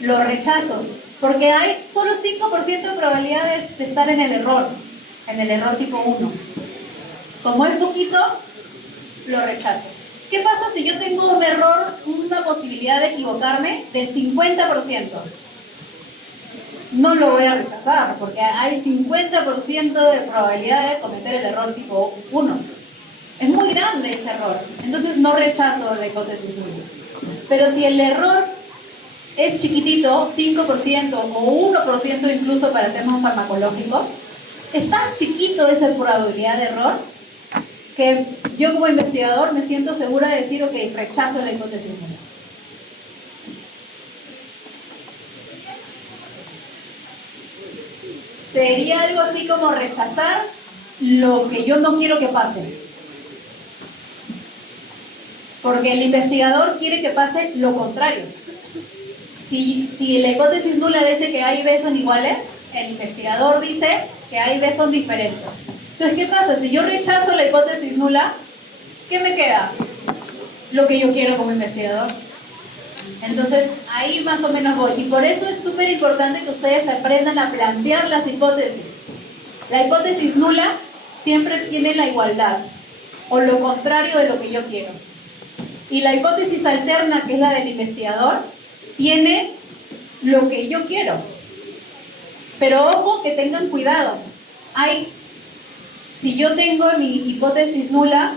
Lo rechazo, porque hay solo 5% de probabilidad de estar en el error tipo 1. Como es poquito, lo rechazo. ¿Qué pasa si yo tengo un error, una posibilidad de equivocarme del 50%? No lo voy a rechazar, porque hay 50% de probabilidad de cometer el error tipo 1. Es muy grande ese error, entonces no rechazo la hipótesis nula. Pero si el error es chiquitito, 5% o 1% incluso para temas farmacológicos, es tan chiquito esa probabilidad de error que yo como investigador me siento segura de decir, ok, rechazo la hipótesis nula. Sería algo así como rechazar lo que yo no quiero que pase. Porque el investigador quiere que pase lo contrario. Si la hipótesis nula dice que A y B son iguales, el investigador dice que A y B son diferentes. Entonces, ¿qué pasa? Si yo rechazo la hipótesis nula, ¿qué me queda? Lo que yo quiero como investigador. Entonces, ahí más o menos voy. Y por eso es súper importante que ustedes aprendan a plantear las hipótesis. La hipótesis nula siempre tiene la igualdad, o lo contrario de lo que yo quiero. Y la hipótesis alterna, que es la del investigador, tiene lo que yo quiero. Pero ojo que tengan cuidado. Hay si yo tengo mi hipótesis nula,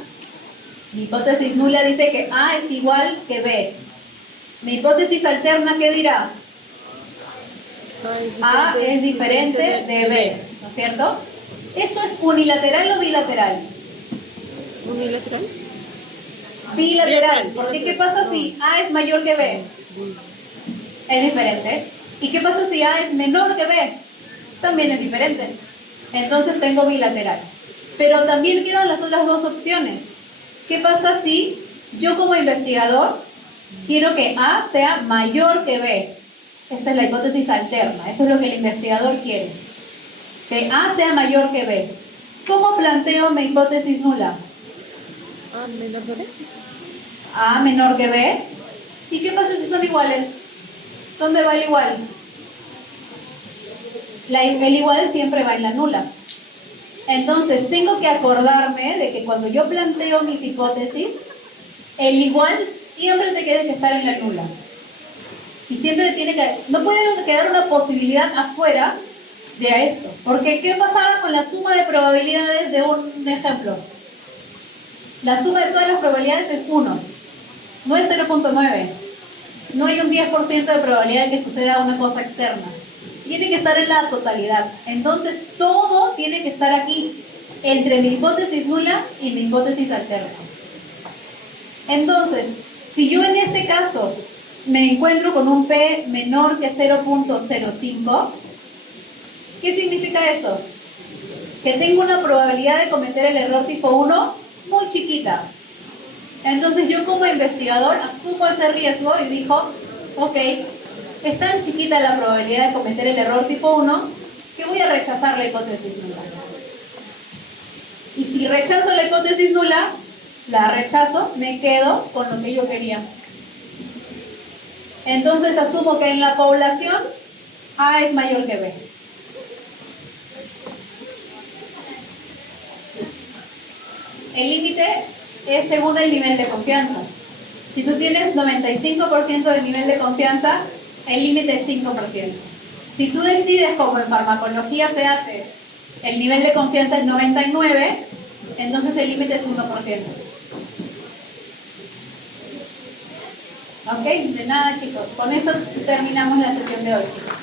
mi hipótesis nula dice que A es igual que B. Mi hipótesis alterna, ¿qué dirá? A es diferente de B, ¿no es cierto? ¿Esto es unilateral o bilateral? ¿Unilateral? Bilateral, porque ¿qué pasa si A es mayor que B? Es diferente. ¿Y qué pasa si A es menor que B? También es diferente. Entonces tengo bilateral. Pero también quedan las otras dos opciones. ¿Qué pasa si yo como investigador quiero que A sea mayor que B? Esta es la hipótesis alterna. Eso es lo que el investigador quiere. Que A sea mayor que B. ¿Cómo planteo mi hipótesis nula? Ah, menor que B. A menor que B. ¿Y qué pasa si son iguales? ¿Dónde va el igual? El igual siempre va en la nula. Entonces, tengo que acordarme de que cuando yo planteo mis hipótesis, el igual siempre te tiene que estar en la nula. Y siempre tiene que... No puede quedar una posibilidad afuera de esto. Porque, ¿qué pasaba con la suma de probabilidades de un ejemplo? La suma de todas las probabilidades es 1. No es 0.9. No hay un 10% de probabilidad de que suceda una cosa externa. Tiene que estar en la totalidad. Entonces, todo tiene que estar aquí, entre mi hipótesis nula y mi hipótesis alterna. Entonces, si yo en este caso me encuentro con un P menor que 0.05, ¿qué significa eso? Que tengo una probabilidad de cometer el error tipo 1 muy chiquita. Entonces yo como investigador asumo ese riesgo y digo, ok, es tan chiquita la probabilidad de cometer el error tipo 1 que voy a rechazar la hipótesis nula. Y si rechazo la hipótesis nula, la rechazo, me quedo con lo que yo quería. Entonces asumo que en la población A es mayor que B. El límite es según el nivel de confianza. Si tú tienes 95% de nivel de confianza, el límite es 5%. Si tú decides, como en farmacología se hace, el nivel de confianza es 99%, entonces el límite es 1%. ¿Ok? De nada, chicos. Con eso terminamos la sesión de hoy, chicos.